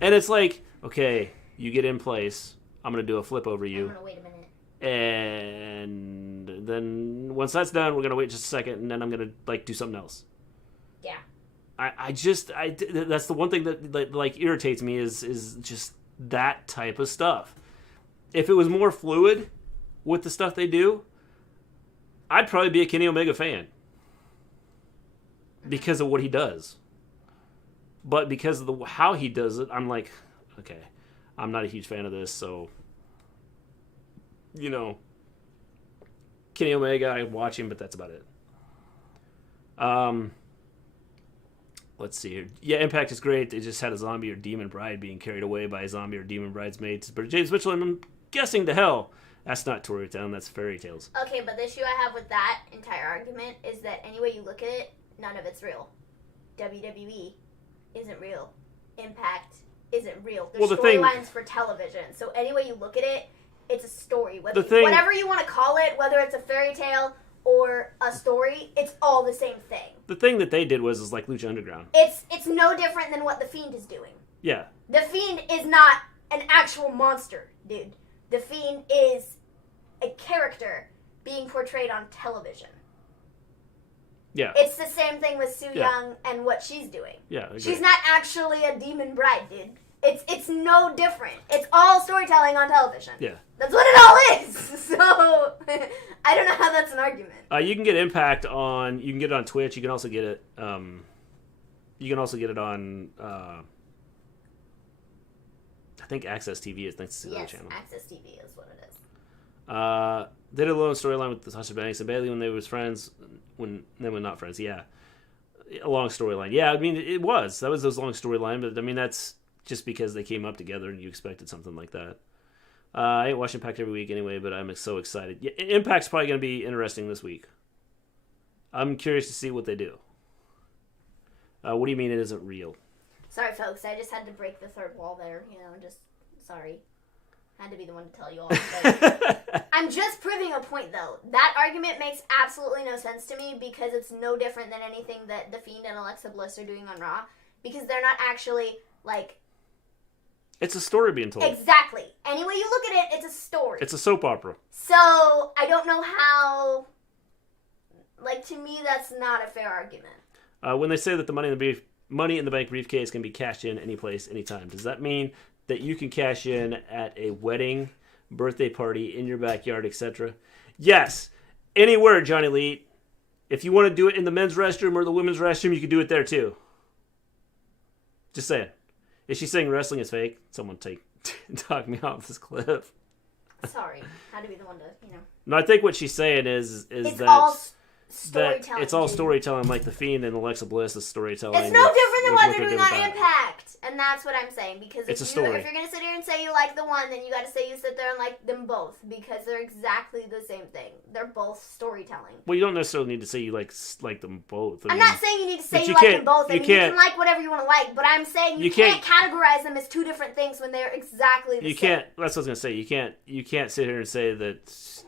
And it's like, okay, you get in place, I'm going to do a flip over you. I'm going to wait a minute. And then once that's done, we're going to wait just a second, and then I'm going to, like, do something else. Yeah. That's the one thing that like irritates me is just that type of stuff. If it was more fluid with the stuff they do, I'd probably be a Kenny Omega fan because of what he does. But because of how he does it, I'm like, okay, I'm not a huge fan of this. So, Kenny Omega, I watch him, but that's about it. Let's see here. Yeah, Impact is great. They just had a zombie or demon bride being carried away by a zombie or demon bridesmaids. But James Mitchell, I'm guessing to hell, that's not Tory Town, that's Fairy Tales. Okay, but the issue I have with that entire argument is that any way you look at it, none of it's real. WWE isn't real. Impact isn't real. There's storylines for television. So any way you look at it, it's a story. Whatever you want to call it, whether it's a fairy tale or a story, it's all the same thing. The thing that they did was like Lucha Underground. It's no different than what The Fiend is doing. Yeah. The Fiend is not an actual monster, dude. The Fiend is a character being portrayed on television. Yeah. It's the same thing with Sue Young and what she's doing. Yeah. She's not actually a demon bride, dude. It's no different. It's all storytelling on television. Yeah. That's what it all is. So I don't know how that's an argument. You can get Impact on. You can get it on Twitch. You can also get it. You can also get it on. I think Access TV is next to the channel. Yes, Access TV is what it is. They did a long storyline with Sasha Banks and Bayley when they was friends. When they were not friends, yeah. A long storyline. Yeah, I mean, it was. That was those long storyline, but I mean, that's just because they came up together and you expected something like that. I ain't watching Impact every week anyway, but I'm so excited. Yeah, Impact's probably going to be interesting this week. I'm curious to see what they do. What do you mean it isn't real? Sorry, folks. I just had to break the third wall there. Just sorry. Had to be the one to tell you all. But I'm just proving a point, though. That argument makes absolutely no sense to me because it's no different than anything that The Fiend and Alexa Bliss are doing on Raw. Because they're not actually, like... It's a story being told. Exactly. Any way you look at it, it's a story. It's a soap opera. So, I don't know how... Like, to me, that's not a fair argument. When they say that the Money in the Bank briefcase can be cashed in any place, anytime, does that mean that you can cash in at a wedding, birthday party, in your backyard, etc.? Yes. Anywhere, Johnny Lee. If you want to do it in the men's restroom or the women's restroom, you can do it there, too. Just saying. Is she saying wrestling is fake? Someone talk me off this cliff. Sorry. Had to be the one to, No, I think what she's saying is it's that... storytelling. It's all storytelling, like The Fiend and Alexa Bliss is storytelling. It's no different than what they're doing on about. Impact. And that's what I'm saying. Because It's if a story. if you're going to sit here and say you like the one, then you got to say you sit there and like them both. Because they're exactly the same thing. They're both storytelling. Well, you don't necessarily need to say you like them both. I'm not saying you need to say you like them both. I mean, you can't, can like whatever you want to like. But I'm saying you can't categorize them as two different things when they're exactly the same. You can't. That's what I was going to say. You can't sit here and say that...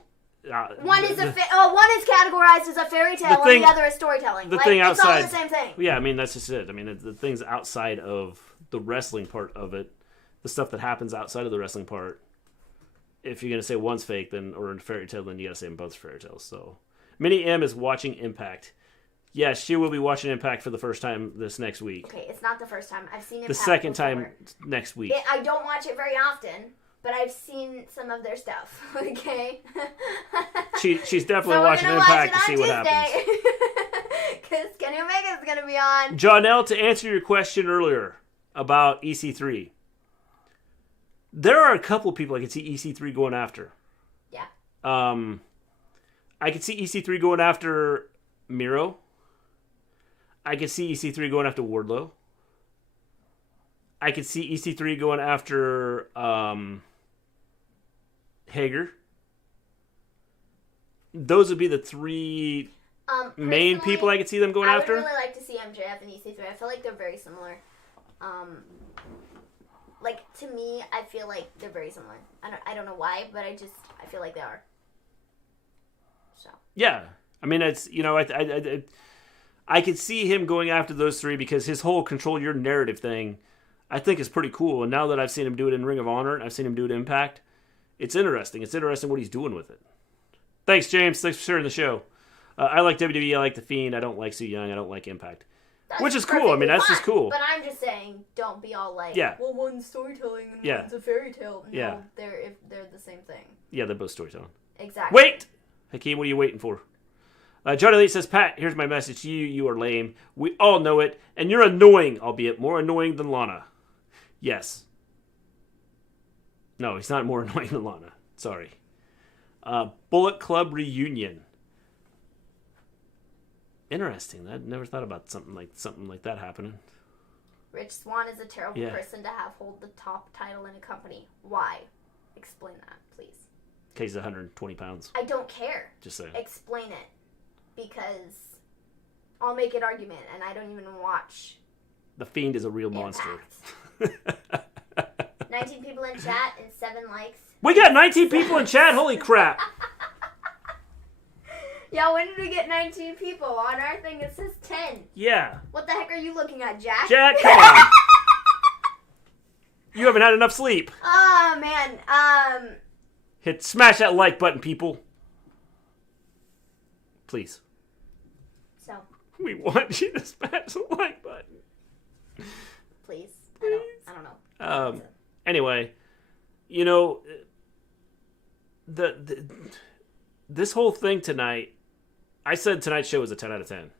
one is categorized as a fairy tale, and the other is storytelling. Thing outside, it's all the same thing. Yeah, I mean that's just it. I mean the things outside of the wrestling part of it, the stuff that happens outside of the wrestling part. If you're gonna say one's fake, then or a fairy tale, then you gotta say them both fairy tales. So, Minnie M is watching Impact. Yes, she will be watching Impact for the first time this next week. Okay, it's not the first time. I've seen Impact the second before. time next week. I don't watch it very often. But I've seen some of their stuff, okay? She's definitely watching Impact to see what happens. Because Kenny Omega's going to be on. Jonelle, to answer your question earlier about EC3, there are a couple people I can see EC3 going after. Yeah. I could see EC3 going after Miro. I could see EC3 going after Wardlow. I could see EC3 going after Hager. Those would be the three main people I could see them going after. I would really like to see MJF and EC3. I feel like they're very similar. Like, to me, I feel like they're very similar. I don't know why, but I feel like they are. So. Yeah. I mean, it's, I could see him going after those three because his whole control your narrative thing, I think, is pretty cool. And now that I've seen him do it in Ring of Honor and I've seen him do it in Impact, it's interesting. It's interesting what he's doing with it. Thanks, James. Thanks for sharing the show. I like WWE. I like The Fiend. I don't like Su Yung. I don't like Impact. Which is cool. I mean, that's just cool. But I'm just saying, don't be all like, well, one's storytelling and one's a fairy tale. No, they're the same thing. Yeah, they're both storytelling. Exactly. Wait! Hakeem, what are you waiting for? John Elite says, Pat, here's my message to you. You are lame. We all know it. And you're annoying, albeit more annoying than Lana. Yes. No, he's not more annoying than Lana. Sorry. Bullet Club reunion. Interesting. I never thought about something like that happening. Rich Swann is a terrible person to have hold the top title in a company. Why? Explain that, please. Okay, he's 120 pounds. I don't care. Just saying. Explain it. Because I'll make an argument, and I don't even watch. The Fiend is a real monster. 19 people in chat and 7 likes. We got 19 people in chat? Holy crap. Yeah, when did we get 19 people? On our thing it says 10. Yeah. What the heck are you looking at, Jack? Jack, come on. You haven't had enough sleep. Oh, man. Smash that like button, people. Please. So. We want you to smash the like button. Please. I don't know. Anyway, this whole thing tonight, I said tonight's show was a 10 out of 10.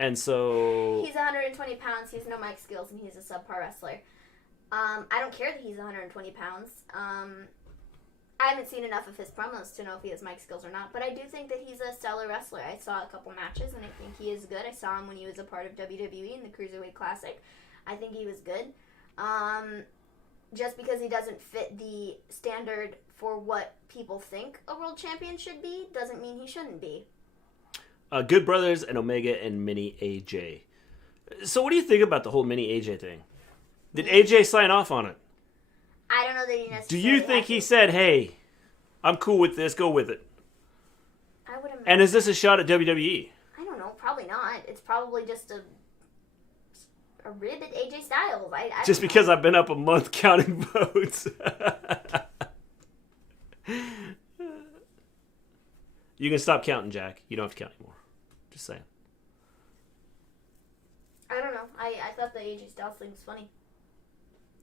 And so... He's 120 pounds, he has no mic skills, and he's a subpar wrestler. I don't care that he's 120 pounds. I haven't seen enough of his promos to know if he has mic skills or not, but I do think that he's a stellar wrestler. I saw a couple matches, and I think he is good. I saw him when he was a part of WWE in the Cruiserweight Classic. I think he was good. Just because he doesn't fit the standard for what people think a world champion should be doesn't mean he shouldn't be. Good Brothers and Omega and Mini AJ. So what do you think about the whole Mini AJ thing? Did AJ sign off on it? I don't know that he necessarily... Do you think he said, hey, I'm cool with this, go with it? I would imagine. And is this a shot at WWE? I don't know, probably not. It's probably just a rib at AJ Styles. I just because I've been up a month counting votes. You can stop counting, Jack. You don't have to count anymore. Just saying. I don't know. I thought the AJ Styles thing was funny.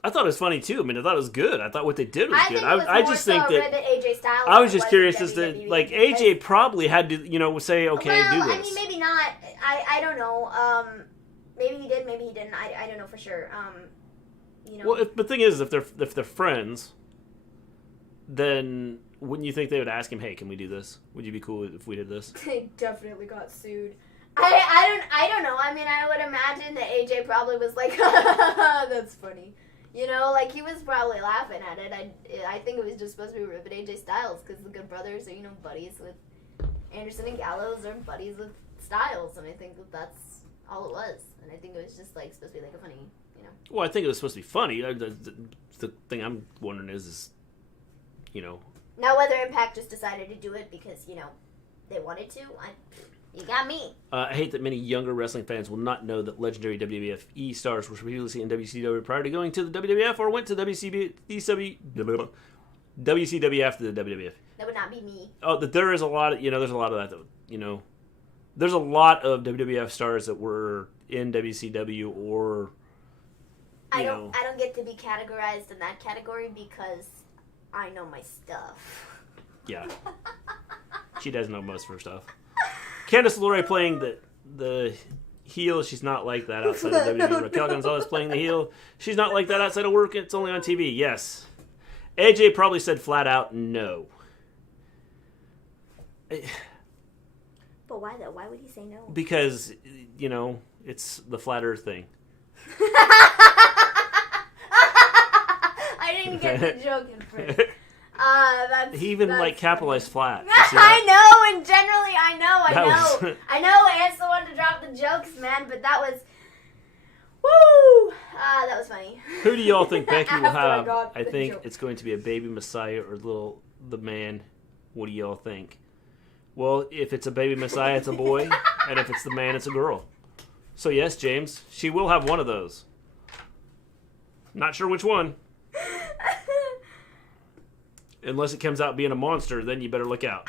I thought it was funny too. I mean, I thought it was good. I thought what they did was good. I just think that AJ Styles. I was just curious as to AJ probably had to say okay, do this. I mean, maybe not. I don't know. Maybe he did. Maybe he didn't. I don't know for sure. Well, the thing is, if they're friends, then wouldn't you think they would ask him, hey, can we do this? Would you be cool if we did this? They definitely got sued. I don't know. I mean, I would imagine that AJ probably was like, that's funny. You know, like, he was probably laughing at it. I think it was just supposed to be ripping AJ Styles because the Good Brothers are, you know, buddies with Anderson and Gallows are buddies with Styles. And I think that's all it was. And I think it was just, like, supposed to be, like, a funny, you know. Well, I think it was supposed to be funny. The thing I'm wondering is, you know. Now, whether Impact just decided to do it because, you know, they wanted to, you got me. I hate that many younger wrestling fans will not know that legendary WWF stars were previously in WCW prior to going to the WWF or went to WCW after the WWF. That would not be me. Oh, that there is a lot of, you know, there's a lot of that, you know. There's a lot of WWF stars that were in WCW or, I don't get to be categorized in that category because I know my stuff. Yeah. She does know most of her stuff. Candice LeRae playing the heel. She's not like that outside of WWE. Raquel Gonzalez playing the heel. She's not like that outside of work. It's only on TV. Yes. AJ probably said flat out no. But why though? Why would he say no? Because, you know, it's the flat earth thing. I didn't get the joke at first. He even capitalized flat. I know, and generally I know. I know Ant's the one to drop the jokes, man, but that was woo! That was funny. Who do y'all think Becky will have? I think it's going to be a baby Messiah or the man. What do y'all think? Well, if it's a baby Messiah, it's a boy, and if it's the man, it's a girl. So yes, James, she will have one of those. Not sure which one. Unless it comes out being a monster, then you better look out.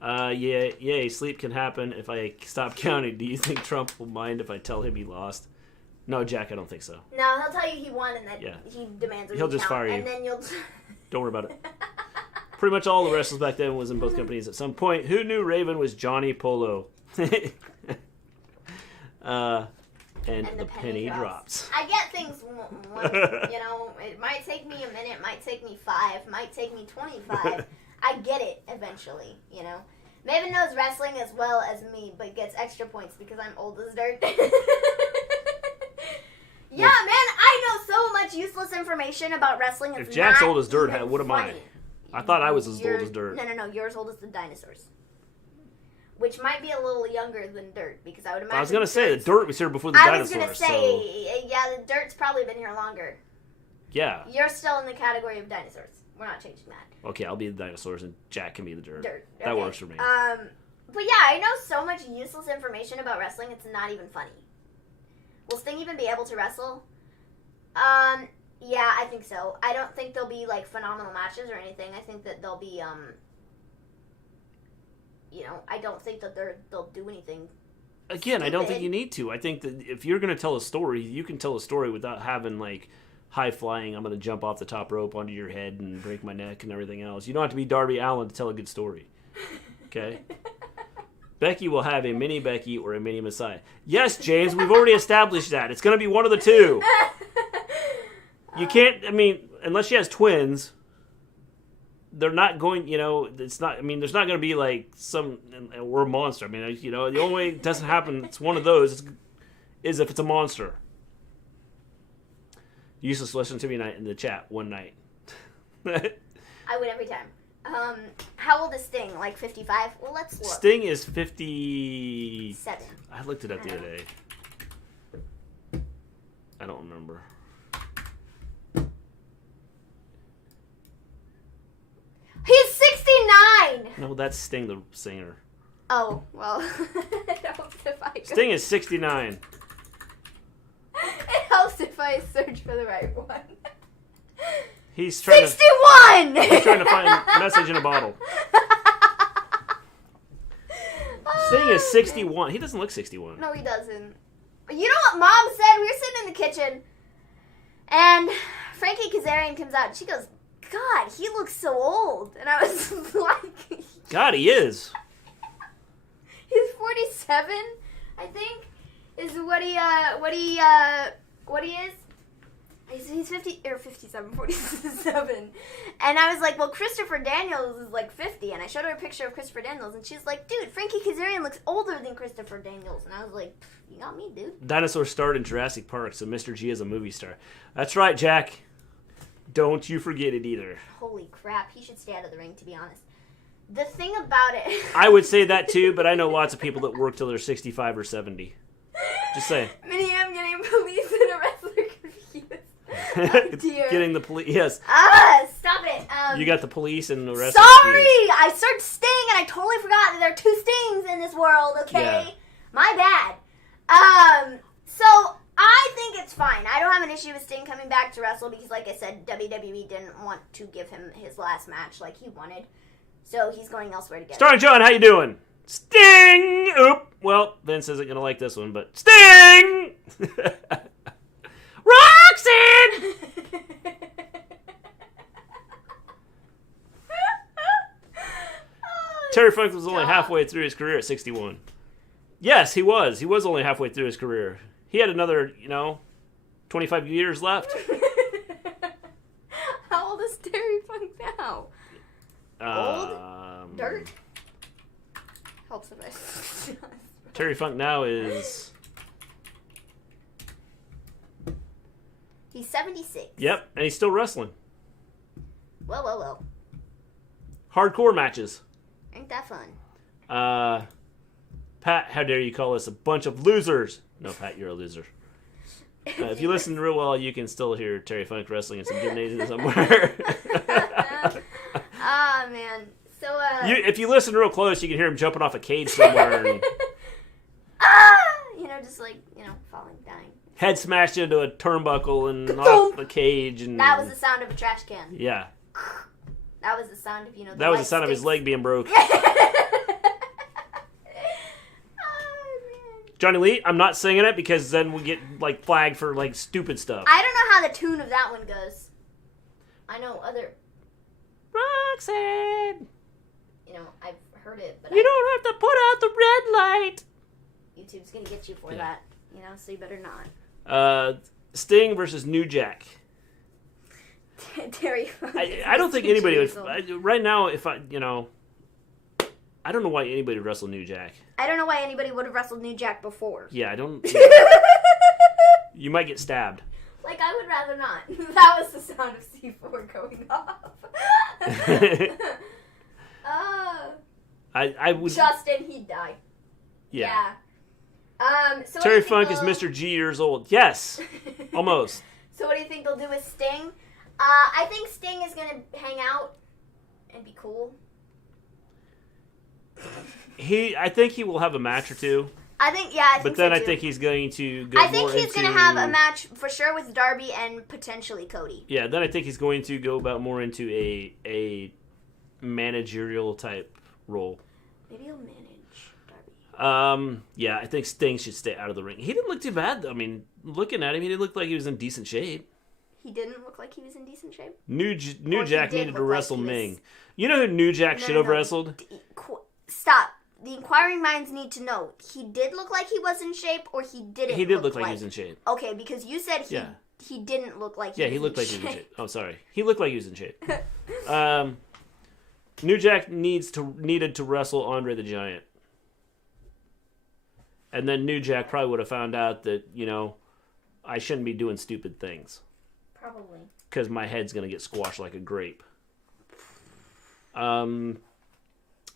Yeah, sleep can happen if I stop counting. Do you think Trump will mind if I tell him he lost? No, Jack, I don't think so. No, he'll tell you he won and that he demands a He'll just fire you. And then you'll... Don't worry about it. Pretty much all the wrestlers back then was in both companies at some point. Who knew Raven was Johnny Polo? And the penny drops. I get things, you know, it might take me a minute, might take me 5, might take me 25. I get it eventually, you know. Maven knows wrestling as well as me, but gets extra points because I'm old as dirt. Yeah, man, I know so much useless information about wrestling. If Jack's old as dirt, what am I? I thought I was as old as dirt. No, you're as old as the dinosaurs. Which might be a little younger than dirt, because I would imagine... I was going to say, the dirt was here before the dinosaurs. I was going to say, yeah, the dirt's probably been here longer. Yeah. You're still in the category of dinosaurs. We're not changing that. Okay, I'll be the dinosaurs, and Jack can be the dirt. Dirt. Okay. That works for me. But yeah, I know so much useless information about wrestling, it's not even funny. Will Sting even be able to wrestle? Yeah, I think so. I don't think there'll be, like, phenomenal matches or anything. I think that they'll be, you know, I don't think that they'll do anything. Again, stupid. I don't think you need to. I think that if you're going to tell a story, you can tell a story without having, like, high flying, I'm going to jump off the top rope onto your head and break my neck and everything else. You don't have to be Darby Allin to tell a good story. Okay? Becky will have a mini Becky or a mini Messiah. Yes, James, we've already established that. It's going to be one of the two. You can't, I mean, unless she has twins, they're not going, you know, it's not, I mean, there's not going to be like or a monster. I mean, you know, the only way it doesn't happen, it's one of those, is if it's a monster. Useless listen to me in the chat one night. I win every time. How old is Sting? Like 55? Well, let's look. Sting is 57. I looked it up the other day. I don't remember. He's 69! No, that's Sting, the singer. Oh, well. It helps if I go. Sting is 69. It helps if I search for the right one. He's trying 61! He's trying to find a message in a bottle. Sting is 61. He doesn't look 61. No, he doesn't. You know what Mom said? We were sitting in the kitchen, and Frankie Kazarian comes out, and she goes, God, he looks so old. And I was like... God, he is. He's 47, I think, is what he is. He's he's 47. And I was like, well, Christopher Daniels is like 50. And I showed her a picture of Christopher Daniels, and she's like, dude, Frankie Kazarian looks older than Christopher Daniels. And I was like, you got me, dude. Dinosaur starred in Jurassic Park, so Mr. G is a movie star. That's right, Jack. Don't you forget it either. Holy crap, he should stay out of the ring, to be honest. The thing about it... I would say that too, but I know lots of people that work till they're 65 or 70. Just saying. Minnie, I'm getting police and a wrestler confused. Oh, dear. Getting the police, yes. Stop it. You got the police and the wrestler Sorry! confused. I searched Sting and I totally forgot that there are 2 Stings in this world, okay? Yeah. My bad. So I think it's fine. I don't have an issue with Sting coming back to wrestle because, like I said, WWE didn't want to give him his last match like he wanted. So he's going elsewhere to get Starring John, how you doing? Sting! Oop! Well, Vince isn't going to like this one, but Sting! Roxanne! Terry Funk was only halfway through his career at 61. Yes, he was. He was only halfway through his career. He had another, 25 years left. How old is Terry Funk now? Old? Dirt? Helps if I... Terry Funk now is... He's 76. Yep, and he's still wrestling. Well. Hardcore matches. Ain't that fun? Pat, how dare you call us a bunch of losers? No, Pat, you're a loser. If you listen real well, you can still hear Terry Funk wrestling in some gymnasium somewhere. Ah, man. So, if you listen real close, you can hear him jumping off a cage somewhere. And just falling, dying. head smashed into a turnbuckle and off the cage. And that was the sound of a trash can. Yeah. That was the sound of, that was the sound of his leg being broke. Johnny Lee, I'm not singing it because then we get flagged for stupid stuff. I don't know how the tune of that one goes. I know other... Roxanne! I've heard it, but you don't have to put out the red light! YouTube's gonna get you for that, so you better not. Sting versus New Jack. Terry Funk. I don't think anybody would... right now, if I don't know why anybody would wrestle New Jack. I don't know why anybody would have wrestled New Jack before. Yeah, I don't... You might get stabbed. I would rather not. That was the sound of C4 going off. I would... Justin, he'd die. Yeah. So Terry Funk is Mr. G years old. Yes. Almost. So what do you think they'll do with Sting? I think Sting is going to hang out and be cool. I think he will have a match or two. I think so too. I think he's going to go I think he's going to have a match for sure with Darby and potentially Cody. Yeah, then I think he's going to go about more into a managerial type role. Maybe he'll manage Darby. Yeah, I think Sting should stay out of the ring. He didn't look too bad, though. I mean, looking at him, he didn't look like he was in decent shape. He didn't look like he was in decent shape? New Jack needed to wrestle Ming. You know who New Jack should have wrestled? Stop. The inquiring minds need to know. He did look like he was in shape, or he didn't. He did look like he was in shape. Okay, because you said he didn't look like he was in shape. Yeah, he looked like he was in shape. Oh, sorry. He looked like he was in shape. New Jack needed to wrestle Andre the Giant. And then New Jack probably would have found out that, I shouldn't be doing stupid things. Probably. Because my head's going to get squashed like a grape.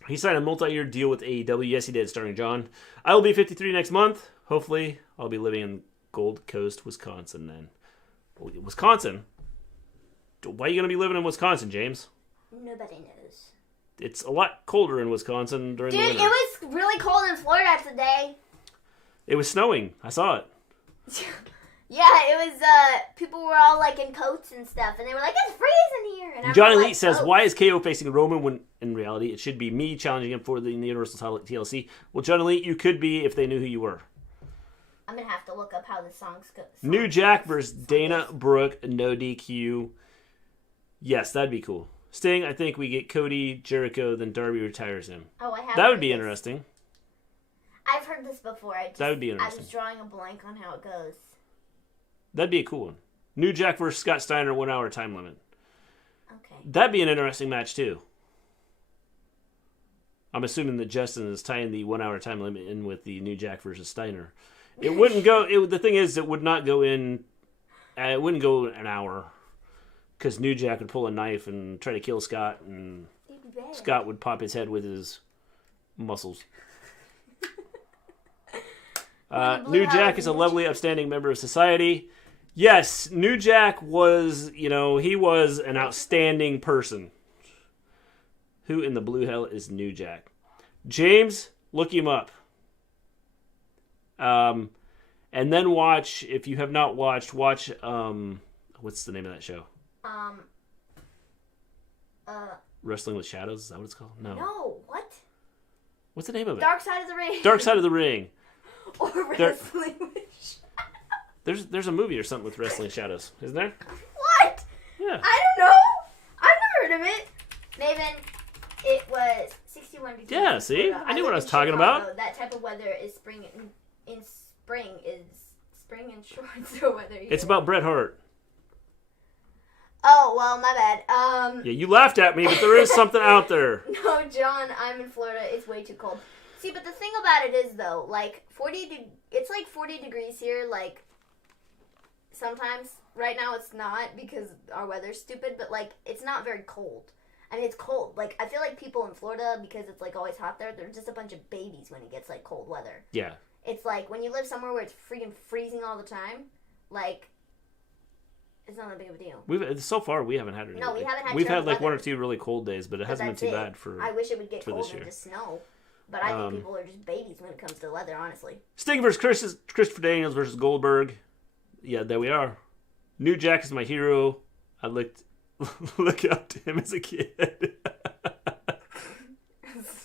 He signed a multi-year deal with AEW. Yes, he did, starring John. I will be 53 next month. Hopefully, I'll be living in Gold Coast, Wisconsin then. Wisconsin? Why are you going to be living in Wisconsin, James? Nobody knows. It's a lot colder in Wisconsin during the winter. Dude, it was really cold in Florida today. It was snowing. I saw it. Yeah, it was, people were all, in coats and stuff, and they were like, it's freezing here! And Johnny Lee says, why is KO facing Roman when, in reality, it should be me challenging him for the Universal title at TLC? Well, Johnny Lee, you could be if they knew who you were. I'm gonna have to look up how the songs go. New Jack versus Dana Brooke, no DQ. Yes, that'd be cool. Sting, I think we get Cody, Jericho, then Darby retires him. Oh, I have. That would be interesting. I've heard this before. That would be interesting. I was drawing a blank on how it goes. That'd be a cool one. New Jack versus Scott Steiner, 1 hour time limit. Okay. That'd be an interesting match, too. I'm assuming that Justin is tying the 1 hour time limit in with the New Jack versus Steiner. It wouldn't go... the thing is, it would not go in... it wouldn't go an hour. Because New Jack would pull a knife and try to kill Scott, and Scott would pop his head with his muscles. New Jack is a lovely, upstanding member of society. Yes, New Jack was, he was an outstanding person. Who in the blue hell is New Jack? James, look him up. And then watch, if you have not watched, watch, what's the name of that show? Wrestling with Shadows? Is that what it's called? No, what? What's the name of it? Dark Side of the Ring. Dark Side of the Ring. Or Wrestling with Shadows. There's a movie or something with Wrestling Shadows, isn't there? What? Yeah. I don't know. I've never heard of it. Maven, it was 61 degrees. Yeah, see? I knew what I was talking about. That type of weather is spring. In spring is spring in shorts or weather. It's about Bret Hart. Oh, well, my bad. Yeah, you laughed at me, but there is something out there. No, John, I'm in Florida. It's way too cold. See, but the thing about it is, though, like, it's like 40 degrees here, like, sometimes. Right now it's not because our weather's stupid, but, like, it's not very cold. I mean, it's cold. Like, I feel like people in Florida, because it's, like, always hot there, they're just a bunch of babies when it gets, like, cold weather. Yeah. It's like, when you live somewhere where it's freaking freezing all the time, like, it's not that big of a deal. So far, we haven't had it. No, we haven't had. We've had like 1 or 2 really cold days, but it hasn't been too bad for. I wish it would get cold and just snow, but I think people are just babies when it comes to weather. Honestly. Sting versus Christopher Daniels versus Goldberg. Yeah, there we are. New Jack is my hero. I look up to him as a kid.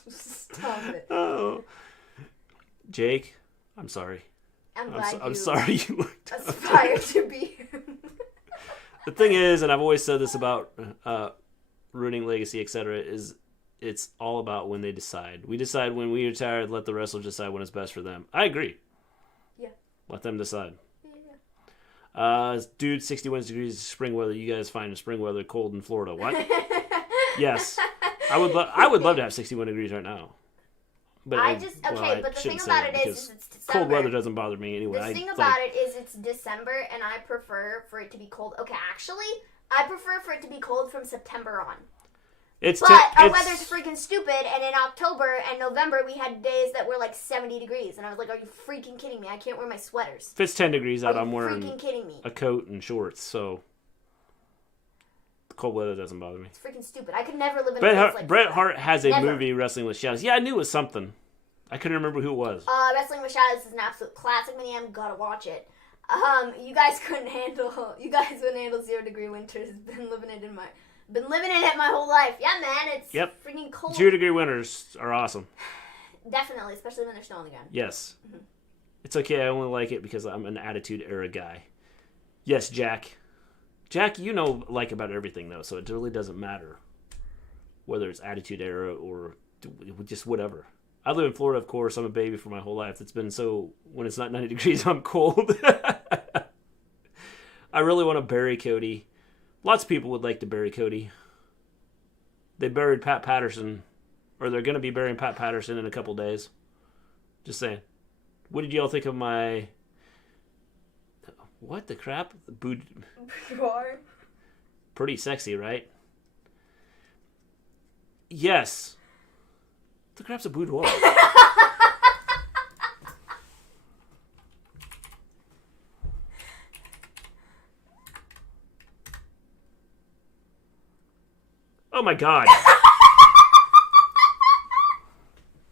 Stop it. Oh, Jake, I'm sorry. I'm sorry you looked aspire to be him. The thing is, and I've always said this about ruining legacy, etc., is it's all about when they decide. We decide when we retire, let the wrestlers decide when it's best for them. I agree. Yeah. Let them decide. Yeah. Dude, 61 degrees spring weather. You guys find spring weather cold in Florida. What? Yes. I would love to have 61 degrees right now. But but the thing about it is it's December. Cold weather doesn't bother me anyway. The thing about it is it's December, and I prefer for it to be cold. Okay, actually, I prefer for it to be cold from September on. Our weather's freaking stupid, and in October and November, we had days that were like 70 degrees, and I was like, are you freaking kidding me? I can't wear my sweaters. If it's 10 degrees out, I'm wearing freaking kidding me? A coat and shorts, so the cold weather doesn't bother me. It's freaking stupid. I could never live in a place like Bret Hart has a movie, Wrestling with Shadows. Yeah, I knew it was something. I couldn't remember who it was. Wrestling with Shadows is an absolute classic. Man, gotta watch it. You guys wouldn't handle 0 degree winters. Been living it my whole life. Yeah, man, it's freaking cold. 0 degree winters are awesome. Definitely, especially when there's snow on the ground. Yes. Mm-hmm. It's okay, I only like it because I'm an Attitude Era guy. Yes, Jack. Jack, like about everything, though, so it really doesn't matter whether it's Attitude Era or just whatever. I live in Florida, of course. I'm a baby for my whole life. It's been when it's not 90 degrees, I'm cold. I really want to bury Cody. Lots of people would like to bury Cody. They buried Pat Patterson, or they're going to be burying Pat Patterson in a couple days. Just saying. What did y'all think of my... What the crap? Boudoir. Pretty sexy, right? Yes. What the crap's a boudoir? Oh my god.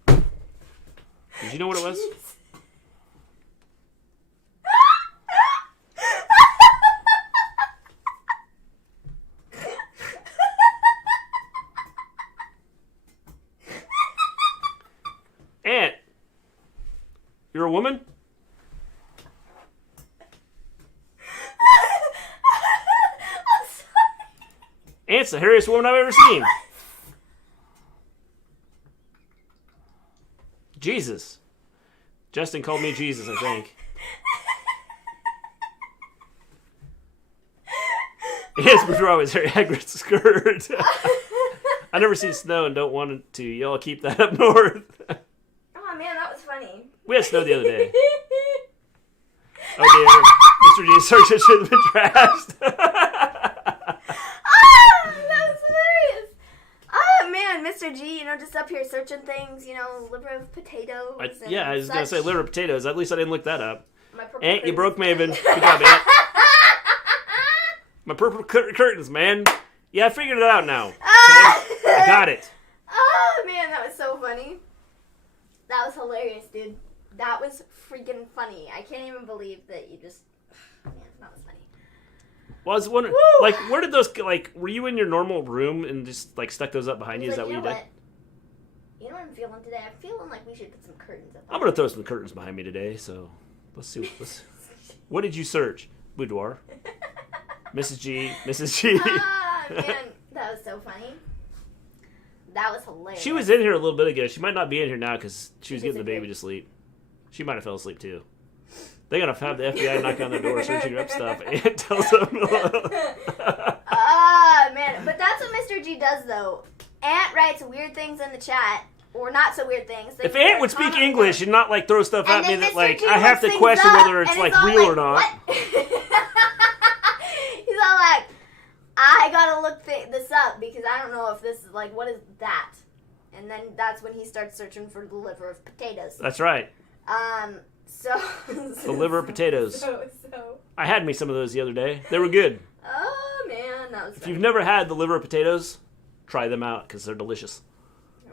Did you know what it was? Aunt, you're a woman? I'm sorry. Aunt's the hairiest woman I've ever seen. Jesus. Justin called me Jesus, I think. Yes, but always Harry Hagrid's skirt. I never seen snow and don't want it to. Y'all keep that up north. Oh man, that was funny. We had snow the other day. Oh dear, Mr. G's search history has been trashed. That was hilarious. Oh man, Mr. G, just up here searching things, liver of potatoes. I was gonna say liver of potatoes. At least I didn't look that up. Aunt, you broke Maven. Good job, Aunt. My purple curtains, man. Yeah, I figured it out now. Okay? I got it. Oh man, that was so funny. That was hilarious, dude. That was freaking funny. I can't even believe that you just... Man, that was funny. Well, I was wondering, where did those, were you in your normal room and just, stuck those up behind you? Is that what you did? You know what I'm feeling today? I'm feeling like we should put some curtains up. I'm going to throw some curtains behind me today, so let's see. What did you search? Boudoir. Mrs. G. Ah, man, that was so funny. That was hilarious. She was in here a little bit ago. She might not be in here now because she was getting the baby to sleep. She might have fell asleep too. They're going to have the FBI knock on the door searching up stuff and tell them. Man. But that's what Mr. G does, though. Ant writes weird things in the chat. Or not so weird things. If Ant would speak English and not, throw stuff at me that, I have to question whether it's, real or not. He's all like, I gotta look this up because I don't know if this is, what is that? And then that's when he starts searching for the liver of potatoes. That's right. The liver of potatoes. I had me some of those the other day. They were good. Oh, man, that was If you've never had the liver of potatoes, try them out because they're delicious.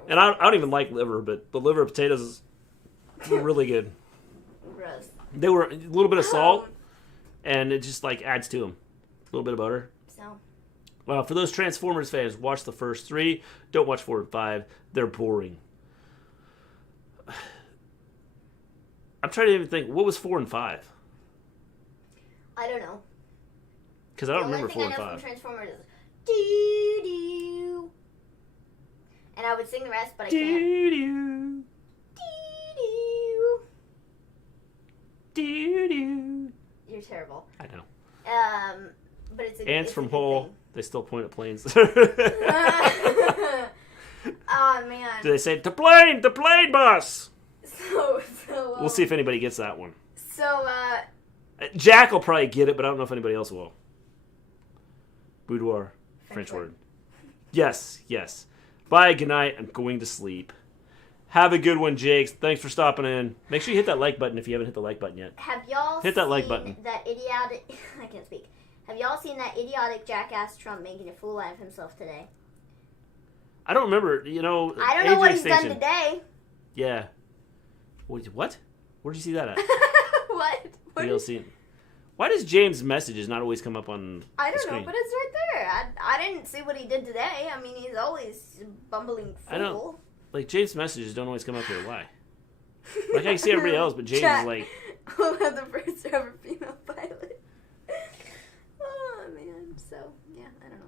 And I don't even like liver, but the liver of potatoes were really good. Gross. They were a little bit of salt, and it just, adds to them. A little bit of butter. Well, for those Transformers fans, watch the first 3. Don't watch 4 and 5. They're boring. I'm trying to even think, what was 4 and 5? I don't know. Because I don't remember 4 and 5. The only thing I know from Transformers is doo-doo. And I would sing the rest, but I can't. Doo-doo. Doo-doo. Doo-doo. You're terrible. I know. But it's a Ants from Hull, thing. they still point at planes. Oh, man. Do they say, the plane boss? So we'll see if anybody gets that one. So, Jack will probably get it, but I don't know if anybody else will. Boudoir. French word. Yes. Bye, good night. I'm going to sleep. Have a good one, Jakes. Thanks for stopping in. Make sure you hit that like button if you haven't hit the like button yet. Have y'all hit that like button? That idiotic... I can't speak. Have y'all seen that idiotic jackass Trump making a fool out of himself today? I don't remember, I don't know what he's done today. Yeah. What? Where'd you see that at? What? Why does James' messages not always come up on I don't the screen? know, but it's right there. I didn't see what he did today. I mean, he's always a bumbling fool. I don't... James' messages don't always come up here. Why? I can see everybody else, but James is like... We'll have the first ever female pilot. Oh, man. So, yeah, I don't know.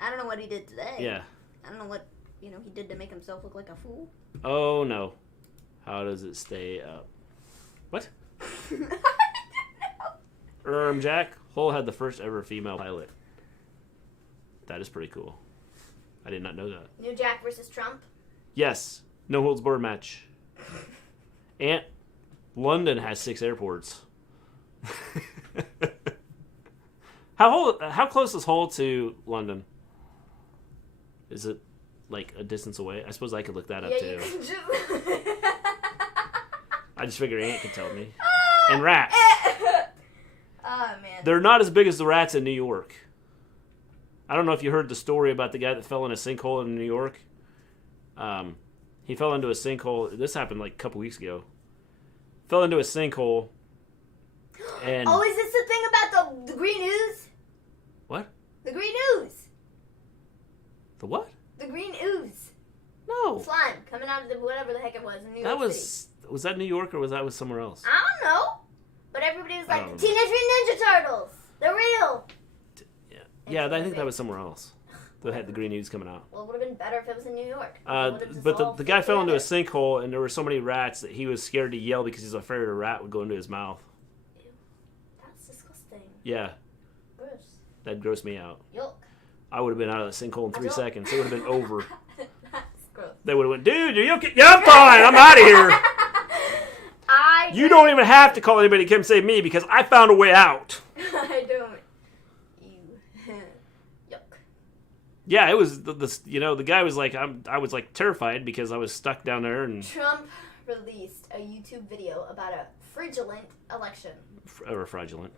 I don't know what he did today. Yeah. I don't know what, he did to make himself look like a fool. Oh, no. How does it stay up? What? Jack, Hull had the first ever female pilot. That is pretty cool. I did not know that. New Jack versus Trump? Yes. No holds barred match. And London has 6 airports. How close is Hull to London? Is it a distance away? I suppose I could look that up too. I just figured Ant could tell me. And rats. Oh, man. They're not as big as the rats in New York. I don't know if you heard the story about the guy that fell in a sinkhole in New York. He fell into a sinkhole. This happened a couple weeks ago. Fell into a sinkhole. And oh, is this the thing about the green ooze? What? The green ooze. The what? The green ooze. No. Slime coming out of whatever the heck it was in New York City. Was that New York or was that somewhere else? I don't know. But everybody was like, Teenage Mutant Ninja Turtles. They're real. Yeah, I think that was somewhere else. That had the green ooze coming out. Well, it would have been better if it was in New York. But the guy fell into a sinkhole and there were so many rats that he was scared to yell because he's afraid a rat would go into his mouth. Ew. That's disgusting. Yeah. Gross. That'd gross me out. Yuck. I would have been out of the sinkhole in 3 seconds. It would have been over. That's gross. They would have went, dude, are you okay? Yeah, I'm fine. I'm out of here. You don't even have to call anybody to come save me because I found a way out. I don't. Yuck. Yeah, it was the guy was like, I was like terrified because I was stuck down there and Trump released a YouTube video about a fraudulent election. or fraudulent.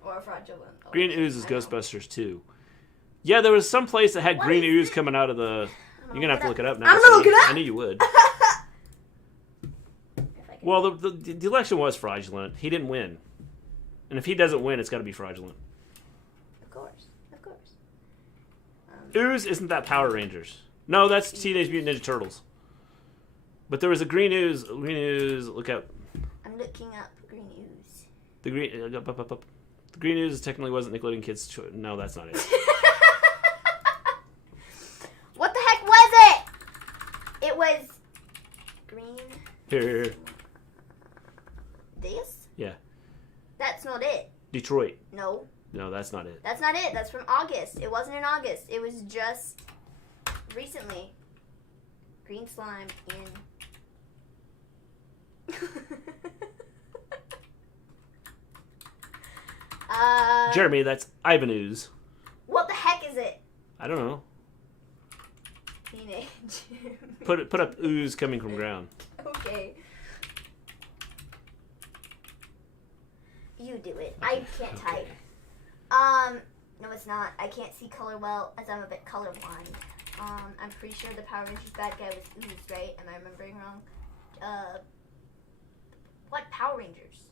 Green Ooze is Ghostbusters too. Yeah, there was some place that had green ooze coming out of the. You're gonna have to look it up now. I'm gonna look it up. I knew you would. Well, the election was fraudulent. He didn't win, and if he doesn't win, it's got to be fraudulent. Of course. Ooze isn't that Power Rangers? No, that's Teenage Mutant Ninja Turtles. But there was a green ooze. Green ooze. Look out. I'm looking up green ooze. The green up. The green ooze technically wasn't Nickelodeon Kids' choice. No, that's not it. What the heck was it? It was green. Here. This? Yeah. That's not it. Detroit. No. No, that's not it. That's not it. That's from August. It wasn't in August. It was just recently. Green slime in. Jeremy, that's Ivan Ooze. What the heck is it? I don't know. Teenage. Put up ooze coming from ground. Okay. You do it. I can't type. No, it's not. I can't see color well, as I'm a bit colorblind. I'm pretty sure the Power Rangers bad guy was Ooze, right? Am I remembering wrong? What Power Rangers?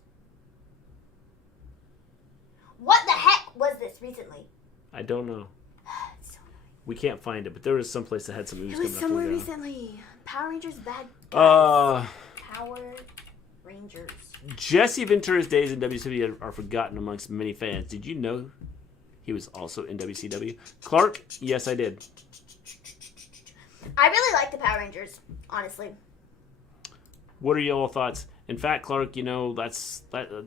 What the heck was this recently? I don't know. It's so annoying. We can't find it, but there was some place that had some ooze It coming was up somewhere from ground. recently. Power Rangers bad guys. Power Rangers. Jesse Ventura's days in WCW are forgotten amongst many fans. Did you know he was also in WCW? Clark? Yes, I did. I really like the Power Rangers, honestly. What are your thoughts? In fact, Clark, that's that.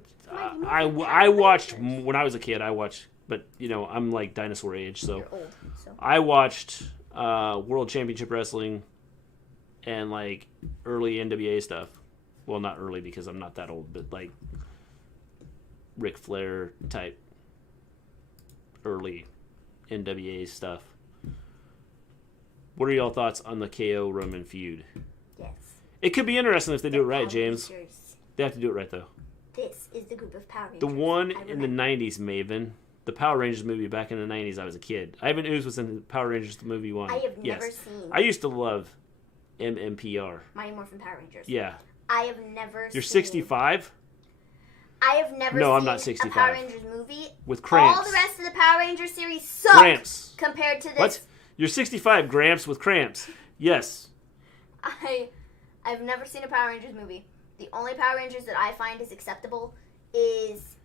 I watched when I was a kid. I watched, but I'm like dinosaur age, so You're old, so. I watched World Championship Wrestling and like early NWA stuff. Well, not early because I'm not that old, but like Ric Flair type early NWA stuff. What are y'all thoughts on the KO Roman feud? Yes. It could be interesting if they do it right, James. Rangers. They have to do it right, though. This is the group of Power Rangers. The one in the 90s, Maven. The Power Rangers movie back in the 90s, I was a kid. Ivan Ooze was in Power Rangers, the movie one. I have never seen. I used to love MMPR. Mighty Morphin Power Rangers. Yeah. I have never You're seen. 65? I have never No, seen I'm not 65. a Power Rangers movie. With cramps. All the rest of the Power Rangers series suck Cramps. compared to this. What? You're 65, Gramps, with cramps. Yes. I've never seen a Power Rangers movie. The only Power Rangers that I find is acceptable is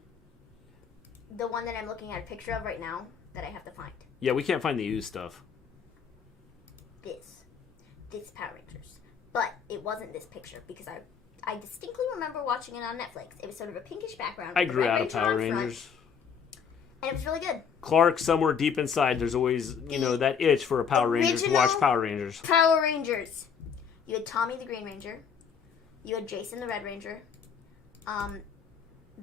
the one that I'm looking at a picture of right now that I have to find. Yeah, we can't find the Ooze stuff. This Power Rangers. But it wasn't this picture because I distinctly remember watching it on Netflix. It was sort of a pinkish background. I with the grew Red out of Ranger Power on front, Rangers. and it was really good. Clark, somewhere deep inside, there's always, that itch for a Power Rangers to watch Power Rangers. Power Rangers. You had Tommy the Green Ranger. You had Jason the Red Ranger.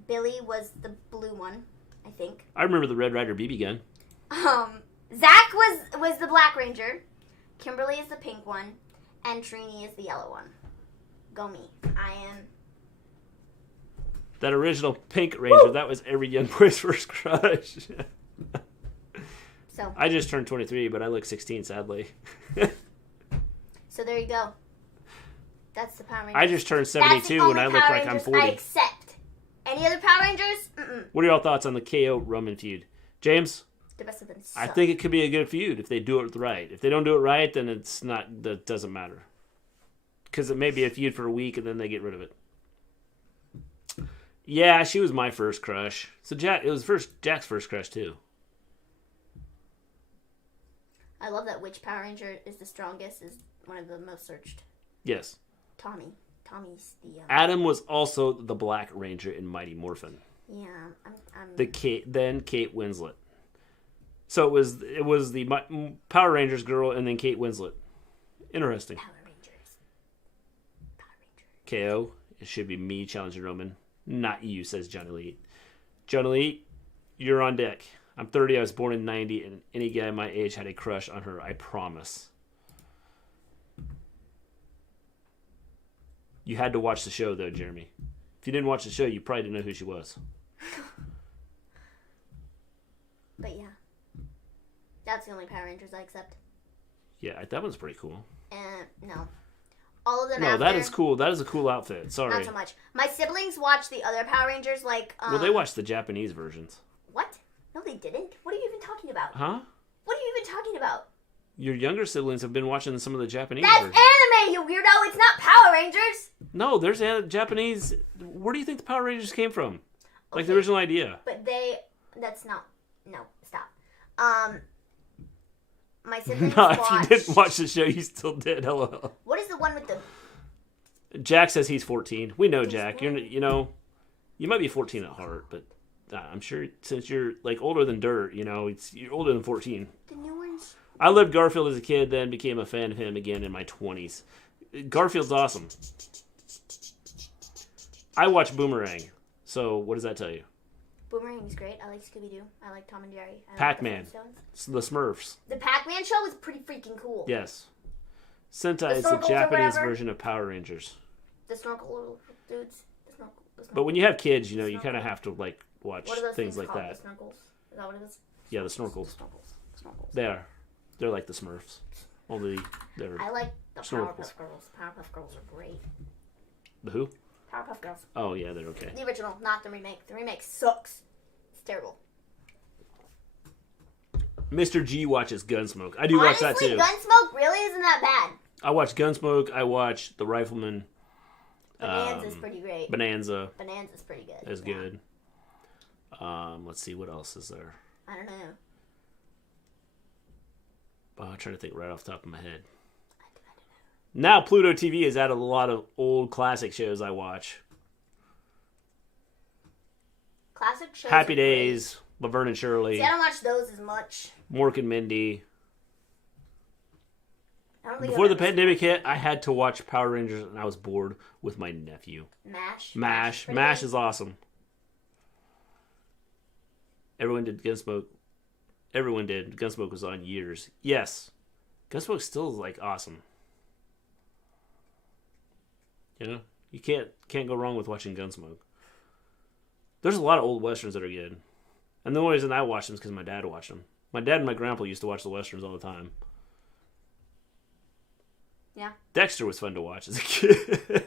Billy was the blue one, I think. I remember the Red Ryder BB gun. Zach was the Black Ranger. Kimberly is the pink one. And Trini is the yellow one. Go me. I am... That original pink Ranger, that was every young boy's first crush. So I just turned 23, but I look 16, sadly. So there you go. That's the Power Rangers. I just turned 72, and I look like I'm 40. I accept. Any other Power Rangers? Mm-mm. What are y'all thoughts on the KO Roman feud? James? The rest of them suck. I think it could be a good feud if they do it right. If they don't do it right, then it's not. That doesn't matter. Because it may be a feud for a week, and then they get rid of it. Yeah, she was my first crush. So it was Jack's first crush, too. I love that which Power Ranger is the strongest is one of the most searched. Yes. Tommy's the... Adam was also the Black Ranger in Mighty Morphin. Yeah, I'm... Then Kate Winslet. So it was the Power Rangers girl and then Kate Winslet. Interesting. Power Rangers. KO. It should be me challenging Roman, not you, says Johnny Lee. Johnny Lee, you're on deck. I'm 30. I was born in 90, and any guy my age had a crush on her. I promise. You had to watch the show, though, Jeremy. If you didn't watch the show, you probably didn't know who she was. But yeah. That's the only Power Rangers I accept. Yeah, that one's pretty cool. No. All of them No, after, that is cool. That is a cool outfit. Sorry. not so much. My siblings watched the other Power Rangers, like... Well, they watched the Japanese versions. What? No, they didn't. What are you even talking about? Huh? What are you even talking about? Your younger siblings have been watching some of the Japanese That's versions. anime, you weirdo! It's not Power Rangers! No, there's Japanese... Where do you think the Power Rangers came from? Like, the Okay. original idea. But that's not... No, stop. My siblings No, watched... if you didn't watch the show, you still did. LOL. What is the one with the... Jack says he's 14. We know Jack. You might be 14 at heart, but I'm sure since you're like older than dirt, you're older than 14. The new ones? I loved Garfield as a kid, then became a fan of him again in my 20s. Garfield's awesome. I watch Boomerang. So what does that tell you? Boomerang is great. I like Scooby-Doo. I like Tom and Jerry. I Pac-Man. Like the Flintstones. It's the Smurfs. The Pac-Man show was pretty freaking cool. Yes. Sentai The is the Snorkels or Japanese whatever. version of Power Rangers. The snorkel dudes. The snorkel. But when you have kids, you kind of have to like watch What are those things like called? that. The snorkels? Is that what it is? Yeah, the Snorkels. Snorkels. They're like the Smurfs. Only they're I like the Snorkels. Powerpuff Girls. Powerpuff Girls are great. the who? Powerpuff Girls. Oh yeah, they're okay. The original, not the remake. The remake sucks. It's terrible. Mr. G watches Gunsmoke. I do watch that too. Gunsmoke really isn't that bad. I watch Gunsmoke. I watch The Rifleman. Bonanza's pretty great. Bonanza's pretty good. is good. Let's see, what else is there? I don't know. I'm trying to think right off the top of my head. Now Pluto TV has added a lot of old classic shows I watch. Classic shows. Happy are great. Days, Laverne and Shirley, See, I don't watch those as much. Mork and Mindy. I don't think Before I've the ever seen pandemic hit, I had to watch Power Rangers and I was bored with my nephew. MASH. MASH. Pretty MASH good. is awesome. Everyone did Gunsmoke. Everyone did. Gunsmoke was on years. Yes. Gunsmoke still is like awesome. You can't go wrong with watching Gunsmoke. There's a lot of old westerns that are good. And the only reason I watch them is because my dad watched them. My dad and my grandpa used to watch the westerns all the time. Yeah. Dexter was fun to watch as a kid.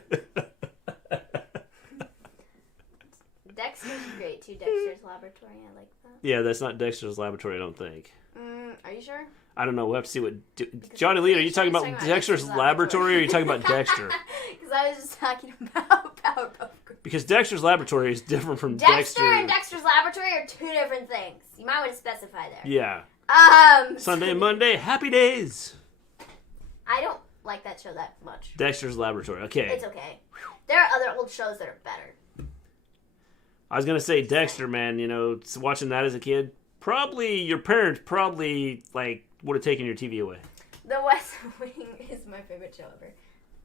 Dexter's great too. Dexter's Laboratory. I like that. Yeah, that's not Dexter's Laboratory, I don't think. Are you sure? I don't know. We'll have to see what... Johnny Lee, are you talking about Dexter's Laboratory or are you talking about Dexter? Because I was just talking about Powerpuff Girls. Because Dexter's Laboratory is different from Dexter and Dexter's Laboratory are two different things. You might want to specify there. Yeah. Sunday and Monday, Happy Days. I don't like that show that much. Dexter's Laboratory. Okay. It's okay. There are other old shows that are better. I was going to say Dexter, man, watching that as a kid, your parents like, would have taken your TV away. The West Wing is my favorite show ever.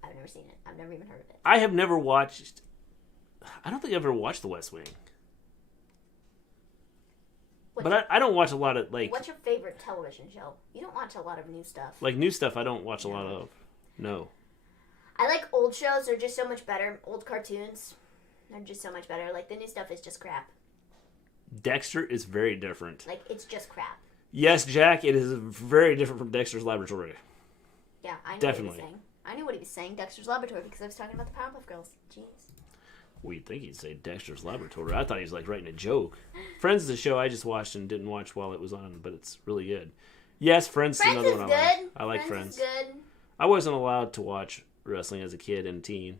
I've never seen it. I've never even heard of it. I have never watched... I don't think I've ever watched The West Wing. But I don't watch a lot of, like... What's your favorite television show? You don't watch a lot of new stuff. Like, new stuff I don't watch a lot of. No. I like old shows. They're just so much better. Old cartoons. They're just so much better. Like, the new stuff is just crap. Dexter is very different. Like, it's just crap. Yes, Jack, it is very different from Dexter's Laboratory. Yeah, I knew Definitely. what he was saying. I knew what he was saying. Dexter's Laboratory, because I was talking about the Powerpuff Girls. Jeez. Well, you'd think he'd say Dexter's Laboratory. I thought he was, like, writing a joke. Friends is a show I just watched and didn't watch while it was on, but it's really good. Yes, Friends is another Friends is one good. I like. I like Friends. Is good. I wasn't allowed to watch wrestling as a kid and teen.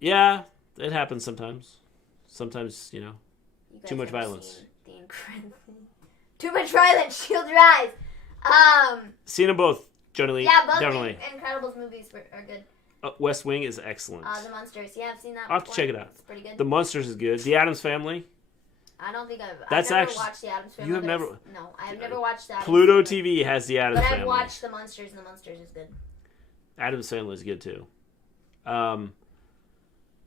Yeah, it happens sometimes. Sometimes, You guys too much haven't violence. seen the Incredible... Too much violence. Shield your eyes. Seen them both, Johnny Lee. Yeah, both definitely. the Incredibles movies are good. West Wing is excellent. The Monsters. Yeah, I've seen that I'll have to before. check it out. It's pretty good. The Monsters is good. The Addams Family. I don't think I've That's never actually, watched the Addams Family. you have never. No, I've never watched that. Pluto TV has the Addams But Family. I've watched the Munsters, and the Munsters is good. Addams Family is good too.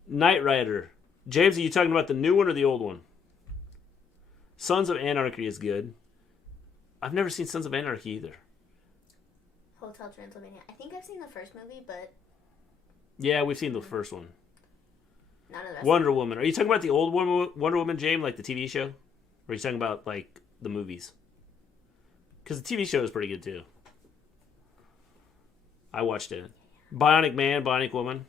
Knight Rider. James, are you talking about the new one or the old one? Sons of Anarchy is good. I've never seen Sons of Anarchy either. Hotel Transylvania. I think I've seen the first movie, but yeah, we've seen the first one. None of the rest. Wonder Woman. Are you talking about the old Wonder Woman, James, like the TV show? Or are you talking about like the movies? Because the TV show is pretty good too. I watched it. Bionic Man, Bionic Woman.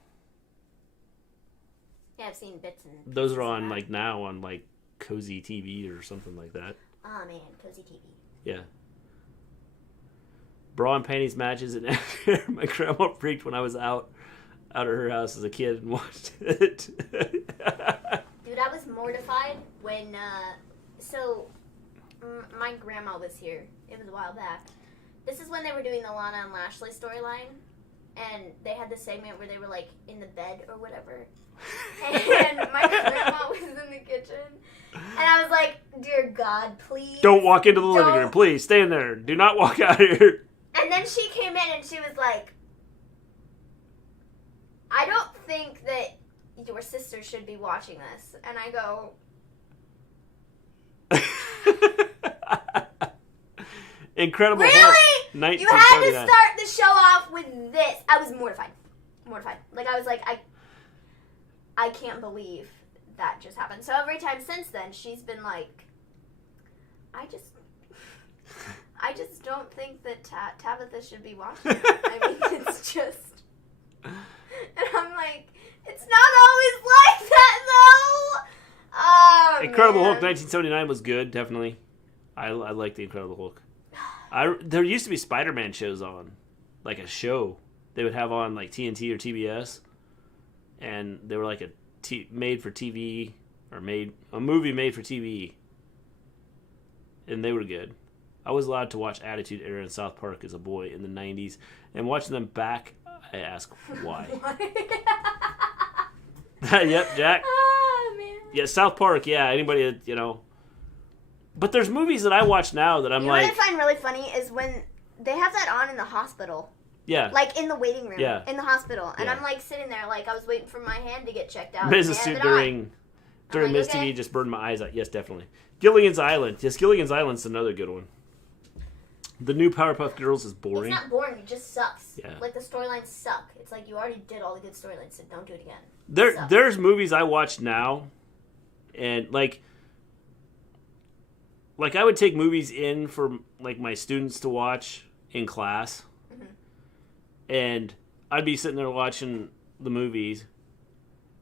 Yeah, I've seen bits and pieces. Those are on like now on like Cozy TV or something like that. Oh man, Cozy TV. Yeah. Bra and panties matches, and my grandma freaked when I was out of her house as a kid and watched it. Dude, I was mortified when my grandma was here. It was a while back. This is when they were doing the Lana and Lashley storyline, and they had this segment where they were like in the bed or whatever. And my grandma was in the kitchen, and I was like, "Dear God, please don't walk into the living room, please. Stay in there. Do not walk out here." And then she came in and she was like, "I don't think that your sister should be watching this." And I go, Incredible really? Hulk, You had to start the show off with this. I was mortified. Like, I was like, I can't believe that just happened. So every time since then, she's been like, I just don't think that Tabitha should be watching it. I mean, it's just... And I'm like, it's not always like that, though! Oh, Incredible man. Hulk 1979 was good, definitely. I like the Incredible Hulk. There used to be Spider-Man shows on, like a show they would have on like TNT or TBS, and they were like a made for TV or a movie made for TV, and they were good. I was allowed to watch Attitude Era and South Park as a boy in the 90s, and watching them back, I ask why. Yep, Jack. Oh, man. Yeah, South Park. Yeah, anybody you know. But there's movies that I watch now that I'm like... what I find really funny is when they have that on in the hospital. Yeah. Like, in the waiting room. Yeah. In the hospital. And Yeah. I'm, like, sitting there, like, I was waiting for my hand to get checked out. Business suit during like, Miss okay. TV just burned my eyes out. Yes, definitely. Gilligan's Island. Yes, Gilligan's Island's another good one. The new Powerpuff Girls is boring. It's not boring. It just sucks. Yeah. Like, the storylines suck. It's like, you already did all the good storylines, so don't do it again. There's movies I watch now, and, like I would take movies in for, like, my students to watch in class, and I'd be sitting there watching the movies,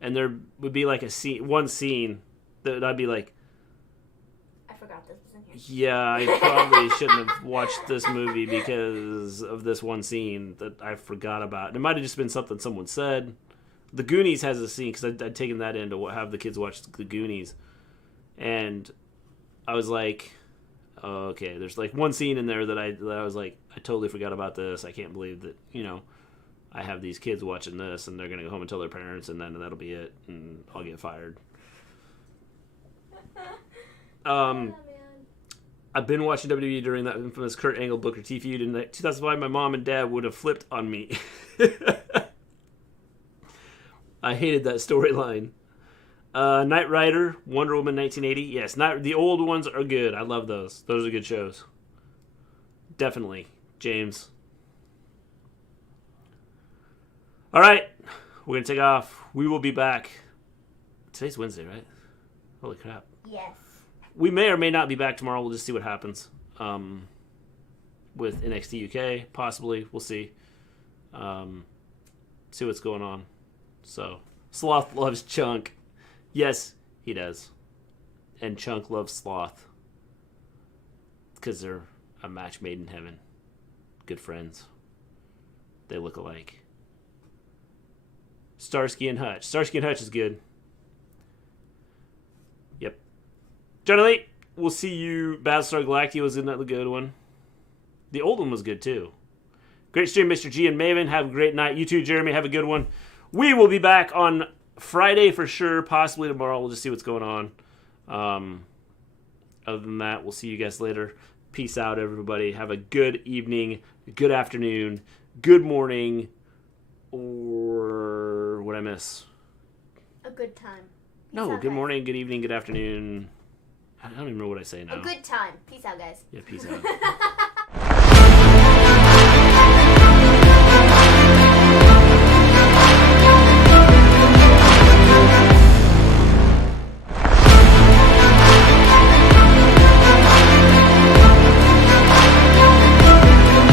and there would be, like, one scene that I'd be like, I forgot this was in here. yeah, I probably shouldn't have watched this movie because of this one scene that I forgot about. And it might have just been something someone said. The Goonies has a scene, because I'd taken that in to have the kids watch The Goonies. And I was like, oh, okay, there's like one scene in there that I was like, I totally forgot about this. I can't believe that, I have these kids watching this, and they're going to go home and tell their parents, and then that'll be it, and I'll get fired. I've been watching WWE during that infamous Kurt Angle Booker T feud. In 2005, my mom and dad would have flipped on me. I hated that storyline. Knight Rider, Wonder Woman 1980. Yes, the old ones are good. I love those. Those are good shows. Definitely. James. All right. We're going to take off. We will be back. Today's Wednesday, right? Holy crap. Yes. We may or may not be back tomorrow. We'll just see what happens. With NXT UK, possibly. We'll see. See what's going on. So, Sloth loves Chunk. Yes, he does. And Chunk loves Sloth. Because they're a match made in heaven. Good friends. They look alike. Starsky and Hutch. Starsky and Hutch is good. Yep. Johnny Lee, we'll see you. Battlestar Galactica was another good one. The old one was good too. Great stream, Mr. G and Maven. Have a great night. You too, Jeremy. Have a good one. We will be back on Friday for sure. Possibly tomorrow. We'll just see what's going on. Other than that, we'll see you guys later. Peace out, everybody. Have a good evening, good afternoon, good morning, or what I miss? A good time. No, good morning, good evening, good afternoon. I don't even know what I say now. A good time. Peace out, guys. Yeah, peace out.